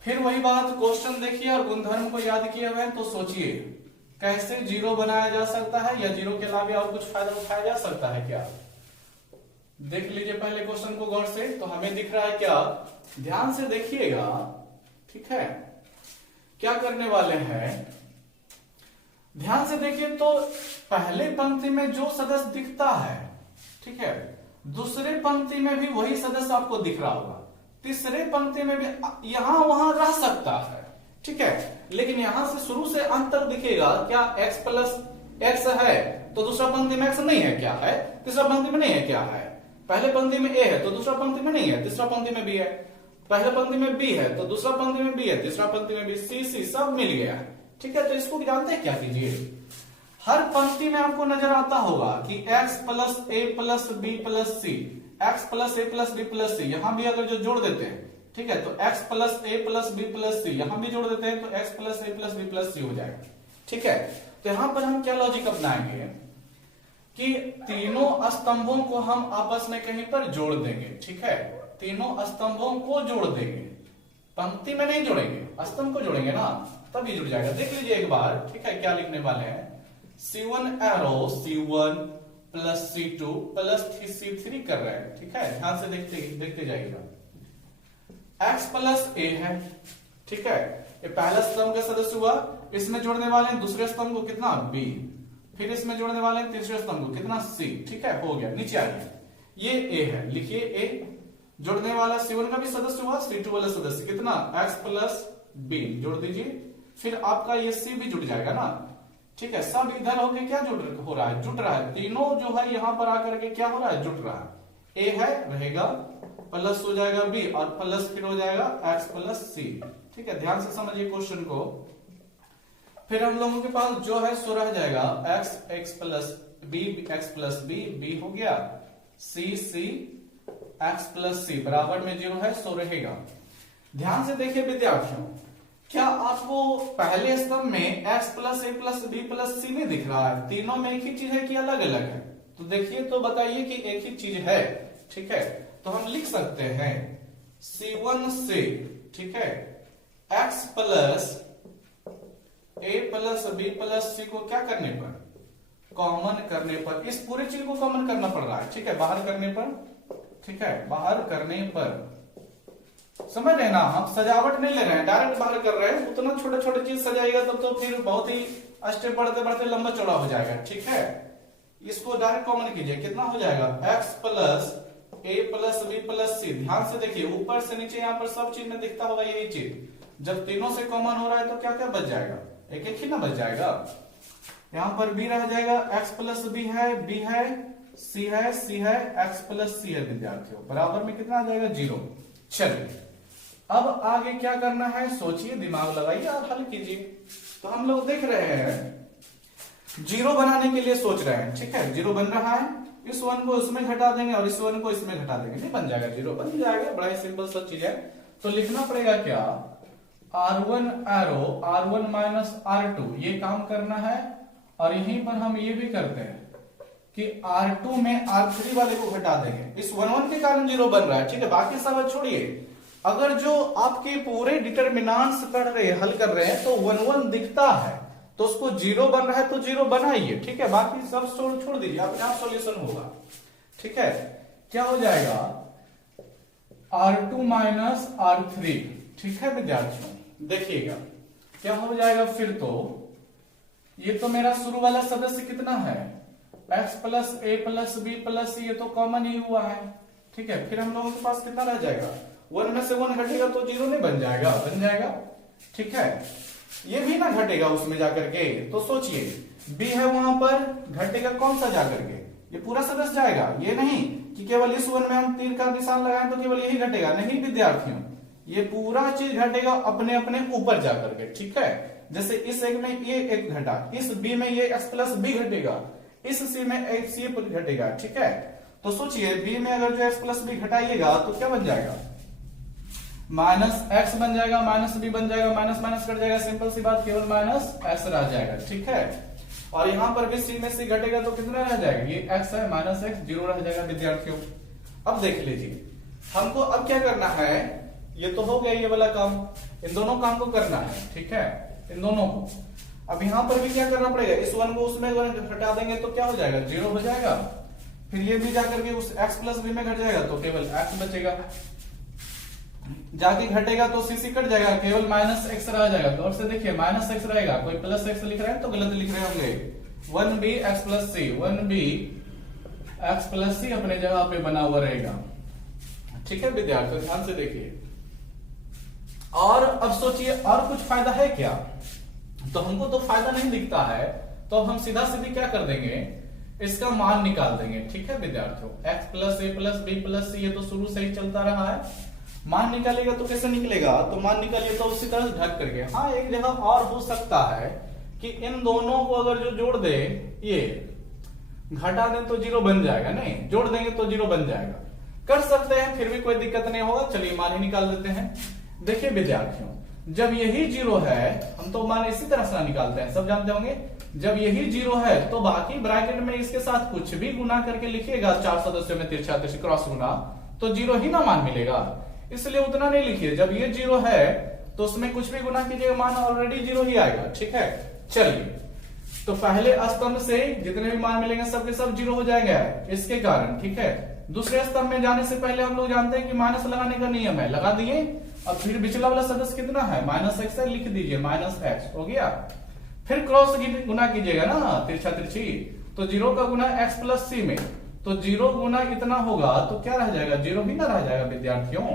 फिर वही बात, क्वेश्चन देखिए और गुणधर्म को याद किए हुए तो सोचिए कैसे जीरो बनाया जा सकता है, या जीरो के अलावा और कुछ फायदा उठाया जा सकता है क्या। देख लीजिए पहले क्वेश्चन को गौर से, तो हमें दिख रहा है क्या, ध्यान से देखिएगा, ठीक है। क्या करने वाले हैं, ध्यान से देखिए, तो पहले पंक्ति में जो सदस्य दिखता है, ठीक है, दूसरे पंक्ति में भी वही सदस्य आपको दिख रहा होगा, तीसरे पंक्ति में भी यहां वहां रह सकता है, ठीक है, लेकिन यहां से शुरू से अंत तक दिखेगा क्या x प्लस x है तो दूसरा पंक्ति में x नहीं है क्या है, तीसरा पंक्ति में नहीं है क्या है, पहले पंक्ति में a है तो दूसरा पंक्ति में नहीं है, तीसरा पंक्ति में b है, पहले पंक्ति में b है तो दूसरा पंक्ति में b है, तीसरा पंक्ति में b, c सब मिल गया है, ठीक है। तो इसको जानते हैं क्या कीजिए, हर पंक्ति में आपको नजर आता होगा कि x plus a plus b plus c, x plus a plus b plus c, यहां भी अगर जो जोड़ देते हैं, ठीक है, तो x plus a plus b plus c, यहां भी जोड़ देते हैं तो x plus a plus b plus c हो जाएगा, ठीक है। तो यहां पर हम क्या लॉजिक अपनाएंगे कि तीनों स्तंभों को हम आपस में कहीं पर जोड़ देंगे, ठीक है, तीनों स्तंभों को जोड़ देंगे, पंक्ति में नहीं जोड़ेंगे, स्तंभ को जोड़ेंगे ना, तभी जुड़ जाएगा। देख लीजिए एक बार, ठीक है, क्या लिखने वाले हैं, C1 arrow C1 plus C2 plus C3 कर रहे हैं, ठीक है, ध्यान से देखते जाइएगा। x प्लस a है, ठीक है, ये पहला स्तंभ का सदस्य हुआ, इसमें जोड़ने वाले हैं दूसरे स्तंभ को कितना b, फिर इसमें जोड़ने वाले हैं तीसरे स्तंभ को कितना c, ठीक है, हो गया, नीचे आ गया, ये a है, लिखिए a, जोड़ने वाला C1 का भी सदस्य हुआ, C2 वाला सदस्य कितना x प्लस b, जोड़ दीजिए, फिर आपका ये c भी जुड़ जाएगा ना, ठीक है, सब इधर होके क्या हो रहा है, जुट रहा है, तीनों जो है यहां पर आकर के क्या हो रहा है, जुट रहा है, a है रहेगा प्लस हो जाएगा b और प्लस फिर हो जाएगा x प्लस c, ठीक है, ध्यान से समझिए क्वेश्चन को। फिर हम लोगों के पास जो है सो रह जाएगा x प्लस b b हो गया, c x प्लस c बराबर में 0 है, सो रहेगा। ध्यान से देखिए विद्यार्थियों, क्या आपको पहले स्तंभ में x plus a plus b plus c नहीं दिख रहा है, तीनों में एक ही चीज है कि अलग अलग है, तो देखिए तो बताइए कि एक ही चीज है, ठीक है, तो हम लिख सकते हैं C1 से, ठीक है, x plus a plus b plus c को क्या करने पर, कॉमन करने पर, इस पूरे चीज को कॉमन करना पड़ रहा है, ठीक है, बाहर करने पर, ठीक है, बाहर करने पर, समझ रहे ना, हम सजावट नहीं ले रहे हैं, डायरेक्ट बाहर कर रहे हैं, उतना छोटे छोटे चीज सजाएगा तब तो फिर बहुत ही स्टेप बढ़ते बढ़ते लंबा चौड़ा हो जाएगा, ठीक है। इसको डायरेक्ट कॉमन कीजिए, कितना हो जाएगा x plus a plus b plus c, ध्यान से देखिए ऊपर से नीचे यहाँ पर सब चीज में दिखता होगा यही चीज, जब तीनों से कॉमन हो रहा है तो क्या क्या बच जाएगा, एक एक ही ना बच जाएगा, यहाँ पर b रह जाएगा, x प्लस b है, b है, c है, c है, x प्लस c है विद्यार्थियों, बराबर में कितना आ जाएगा 0। चलिए अब आगे क्या करना है, सोचिए, दिमाग लगाइए और हल कीजिए। तो हम लोग देख रहे हैं 0 बनाने के लिए सोच रहे हैं, ठीक है, 0 बन रहा है, इस 1 को इसमें घटा देंगे और इस 1 को इसमें घटा देंगे, नहीं बन जाएगा 0, बन जाएगा, बड़ा ही सिंपल सा चीज है। तो लिखना पड़ेगा क्या, R1 arrow R1 minus R2, ये काम करना है, और यहीं पर हम ये भी करते हैं कि R2 में R3 वाले को घटा देंगे, इस 1 के कारण 0 बन रहा है, ठीक है, बाकी सब छोड़िए, अगर जो आपके पूरे डिटरमिनेंट्स कर रहे हैं, हल कर रहे हैं, तो 1 दिखता है तो उसको 0 बन रहा है तो 0 बनाइए, ठीक है, बाकी सब छोड़ दीजिए, अपने आप सॉल्यूशन होगा, ठीक है। क्या हो जाएगा R2 माइनस R3, ठीक है विद्यार्थियों, देखिएगा क्या हो जाएगा, फिर तो ये तो मेरा शुरू वाला सदस्य कितना है x plus a plus b plus c, ये तो कॉमन ही हुआ है, ठीक है, फिर हम लोगों के पास कितना रह जाएगा, 1 में से 1 घटेगा तो 0 नहीं बन जाएगा, बन जाएगा, ठीक है, ये भी ना घटेगा उसमें जाकर के, तो सोचिए b है वहां पर, घटेगा कौन सा जाकर के, ये पूरा सदस्य जाएगा, ये नहीं कि केवल इस 1 में हम तीर का निशान लगाएं तो केवल यही घटेगा, नहीं विद्यार्थियों, ये पूरा चीज घटेगा अपने अपने ऊपर जाकर के, ठीक है। जैसे इस एक में ये एक घटा, इस बी में ये x प्लस बी घटेगा, इस सी में x ये घटेगा, ठीक है। तो सोचिए बी में अगर जो x प्लस बी घटाइएगा तो क्या बन जाएगा, माइनस एक्स बन जाएगा, माइनस बी बन जाएगा, माइनस माइनस कट जाएगा, सिंपल सी बात, केवल माइनस एक्स रह जाएगा, ठीक है। और यहां पर भी सी में सी घटेगा तो कितना रह जाएगा, ये x है, माइनस एक्स, जीरो रह जाएगा विद्यार्थियों। अब देख लीजिए हमको अब क्या करना है, ये तो हो गया ये वाला काम, इन दोनों काम को करना है, ठीक है, इन दोनों को। अब यहां पर भी क्या करना पड़ेगा, इस वन को उसमें हटा देंगे तो क्या हो जाएगा, जीरो हो जाएगा। फिर ये भी जाकर के उस x प्लस बी में घट जाएगा तो केवल x बचेगा, जाके घटेगा तो सी कट जाएगा, केवल माइनस एक्स रह जाएगा। गौर से देखिए माइनस एक्स रहेगा, कोई प्लस एक्स लिख रहा है तो गलत लिख रहे होंगे। 1b x प्लस सी, 1b x प्लस सी अपने जगह पे बना हुआ रहेगा, ठीक है विद्यार्थियों, ध्यान से देखिए। और अब सोचिए और कुछ फायदा है क्या, तो हमको तो फायदा नहीं दिखता है, तो हम सीधा सीधी क्या कर देंगे, इसका मान निकाल देंगे, ठीक है विद्यार्थियों। x प्लस ए प्लस बी प्लस सी, ये तो शुरू से ही चलता रहा है। मान निकालेगा तो कैसे निकलेगा, तो मान निकालिए तो उसी तरह ढक करके। हाँ एक जगह और हो सकता है कि इन दोनों को अगर जो जोड़ दे, ये घटा दें तो जीरो बन जाएगा, नहीं जोड़ देंगे तो जीरो बन जाएगा, कर सकते हैं, फिर भी कोई दिक्कत नहीं होगा। चलिए मान ही निकाल देते हैं। देखिए विद्यार्थियों जब यही जीरो है, हम तो मान इसी तरह से निकालते हैं, सब जानते होंगे, जब यही जीरो है तो बाकी ब्रैकेट में इसके साथ कुछ भी गुना करके लिखिएगा, 4 सदस्यों में तिरछा तिरछी क्रॉस गुना, तो जीरो ही ना मान मिलेगा, इसलिए उतना नहीं लिखिए। जब ये जीरो है तो उसमें कुछ भी गुना कीजिएगा, मान ऑलरेडी जीरो ही आएगा, ठीक है। चलिए तो पहले स्तंभ से जितने भी मान मिलेंगे सबके सब जीरो हो जाएंगे इसके कारण, ठीक है। दूसरे स्तंभ में जाने से पहले हम लोग जानते हैं कि माइनस लगाने का नियम है, लगा दिए। अब फिर पिछला वाला सदस्य कितना है, माइनस एक्स है, लिख दीजिए माइनस एक्स, हो गया। फिर क्रॉस गुना कीजिएगा ना, तिरछा तिरछी, तो जीरो का गुना एक्स प्लस सी में, तो जीरो गुना इतना होगा तो क्या रह जाएगा, जीरो भी ना रह जाएगा विद्यार्थियों,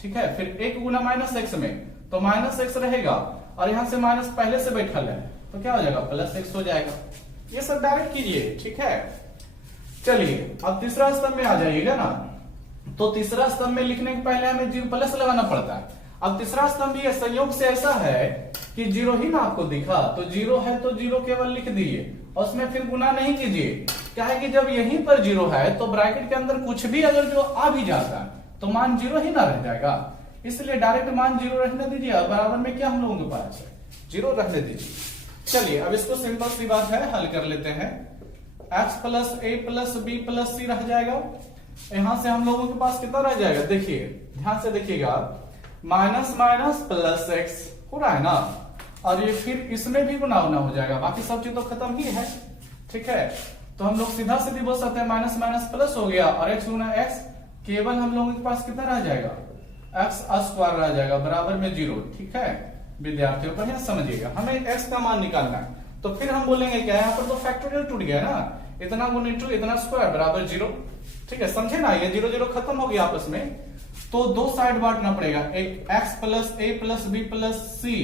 ठीक है। फिर एक गुना माइनस एक्स में तो माइनस एक्स रहेगा, और यहां से माइनस पहले से बैठल है तो क्या हो जाएगा, प्लस एक्स हो जाएगा। ये सब डायरेक्ट कीजिए, ठीक है। चलिए अब तीसरा स्तंभ में आ जाइएगा ना, तो तीसरा स्तंभ में लिखने के पहले हमें जीरो प्लस लगाना पड़ता है। अब तीसरा स्तंभ भी संयोग से ऐसा है कि जीरो ही ना आपको दिखा, तो जीरो है तो जीरो केवल लिख दीजिए, और उसमें फिर गुना नहीं कीजिए। क्या है कि जब यहीं पर जीरो है तो ब्रैकेट के अंदर कुछ भी अगर जो आ भी जाता है तो मान जीरो ही ना रह जाएगा, इसलिए डायरेक्ट मान जीरो रहने दीजिए, और बराबर में क्या हम लोगों के पास है, जीरो रहने दीजिए। चलिए अब इसको सिंपल सी बात है, हल कर लेते हैं। x प्लस ए प्लस बी प्लस सी रह जाएगा, यहां से हम लोगों के पास कितना रह जाएगा, देखिए ध्यान से देखिएगा, माइनस माइनस प्लस एक्स हो रहा है ना, और ये फिर इसमें भी गुना होना हो जाएगा, बाकी सब चीज तो खत्म ही है, ठीक है। तो हम लोग सीधा सीधी बोल सकते हैं माइनस माइनस प्लस हो गया, और x गुना x, केवल हम लोगों के पास कितना रह जाएगा, x स्क्वायर रह जाएगा, बराबर में जीरो, ठीक है विद्यार्थियों। बढ़िया समझिएगा, हमें x का मान निकालना है, तो फिर हम बोलेंगे क्या, यहाँ पर तो फैक्टोरियल टूट गया ना, इतना गुना इंटू इतना स्क्वायर बराबर जीरो, ठीक है, समझे ना, ये जीरो जीरो खत्म हो गया आपस में, तो दो साइड बांटना पड़ेगा, एक x प्लस ए प्लस बी प्लस सी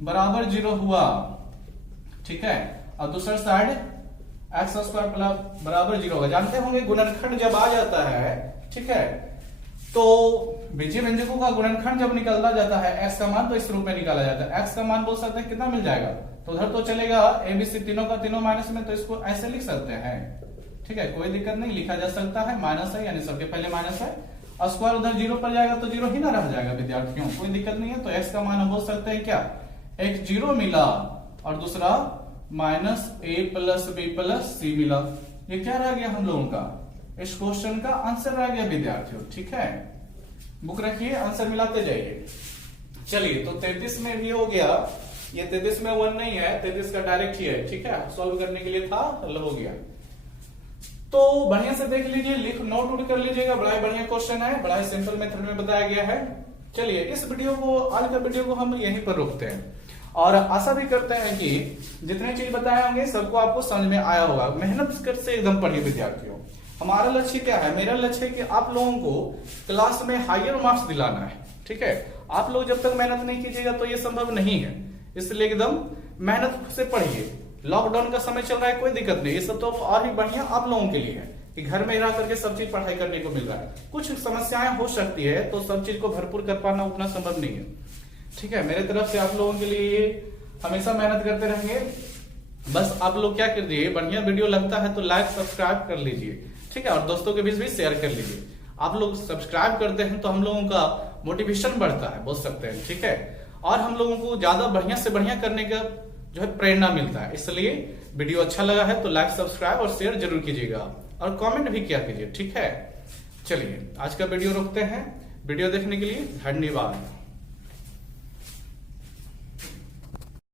बराबर जीरो हुआ, ठीक है, और दूसरा साइड एक्स स्क्वायर बराबर जीरो होगा। जानते होंगे गुणनखंड जब आ जाता है, ठीक है, तो बीजीय व्यंजकों का गुणनखंड जब निकाला जाता है x का मान, तो इस रूप में निकाला जाता है। x का मान बोल सकते हैं कितना मिल जाएगा, तो उधर तो चलेगा ए बी सी तीनों का तीनों माइनस में, तो इसको ऐसे लिख सकते हैं, ठीक है, कोई दिक्कत नहीं, लिखा जा सकता है, माइनस है यानी सबके पहले माइनस है, और स्क्वायर उधर जीरो पर जाएगा तो जीरो ही ना रह जाएगा विद्यार्थियों, कोई दिक्कत नहीं है। तो x का मान हम बोल सकते हैं क्या, एक जीरो मिला और दूसरा माइनस ए प्लस बी प्लस सी मिला। ये क्या रह गया हम लोगों का, इस क्वेश्चन का आंसर रह गया विद्यार्थियों, ठीक है। बुक रखिए, आंसर मिलाते जाइए। चलिए तो 33 में भी हो गया, ये 33 में 1 नहीं है, 33 का डायरेक्ट ही है, ठीक है, सॉल्व करने के लिए था, हल हो गया। तो बढ़िया से देख लीजिए, लिख नोट उठ कर लीजिएगा, बड़ा ही बढ़िया क्वेश्चन है, बड़ा ही सिंपल मेथड में बताया गया है। चलिए इस वीडियो को, आज का वीडियो को हम यहीं पर रोकते हैं, और आशा भी करते हैं कि जितने चीज बताए होंगे सबको आपको समझ में आया होगा। मेहनत कर से एकदम पढ़िए विद्यार्थियों। हमारा लक्ष्य क्या है, मेरा लक्ष्य है कि आप लोगों को क्लास में हायर मार्क्स दिलाना है, ठीक है। आप लोग जब तक मेहनत नहीं कीजिएगा तो ये संभव नहीं है, इसलिए एकदम मेहनत से पढ़िए। लॉकडाउन का समय चल रहा है, कोई दिक्कत नहीं, ये सब तो और भी बढ़िया आप लोगों के लिए है, कि घर में रह करके सब चीज पढ़ाई करने को मिल रहा है। कुछ समस्याएं हो सकती है तो सब चीज को भरपूर कर पाना उतना संभव नहीं है। ठीक है, मेरे तरफ से आप लोगों के लिए हमेशा मेहनत करते रहेंगे। बस आप लोग क्या कर दिए, बढ़िया वीडियो लगता है तो लाइक सब्सक्राइब कर लीजिए। ठीक है, और दोस्तों के बीच भी शेयर कर लीजिए। आप लोग सब्सक्राइब करते हैं तो हम लोगों का मोटिवेशन बढ़ता है, बोल सकते हैं। ठीक है, और हम लोगों को ज्यादा बढ़िया से बढ़िया करने का जो है प्रेरणा मिलता है। इसलिए वीडियो अच्छा लगा है तो लाइक सब्सक्राइब और शेयर जरूर कीजिएगा और कमेंट भी किया कीजिए। ठीक है, चलिए आज का वीडियो रोकते हैं। वीडियो देखने के लिए धन्यवाद।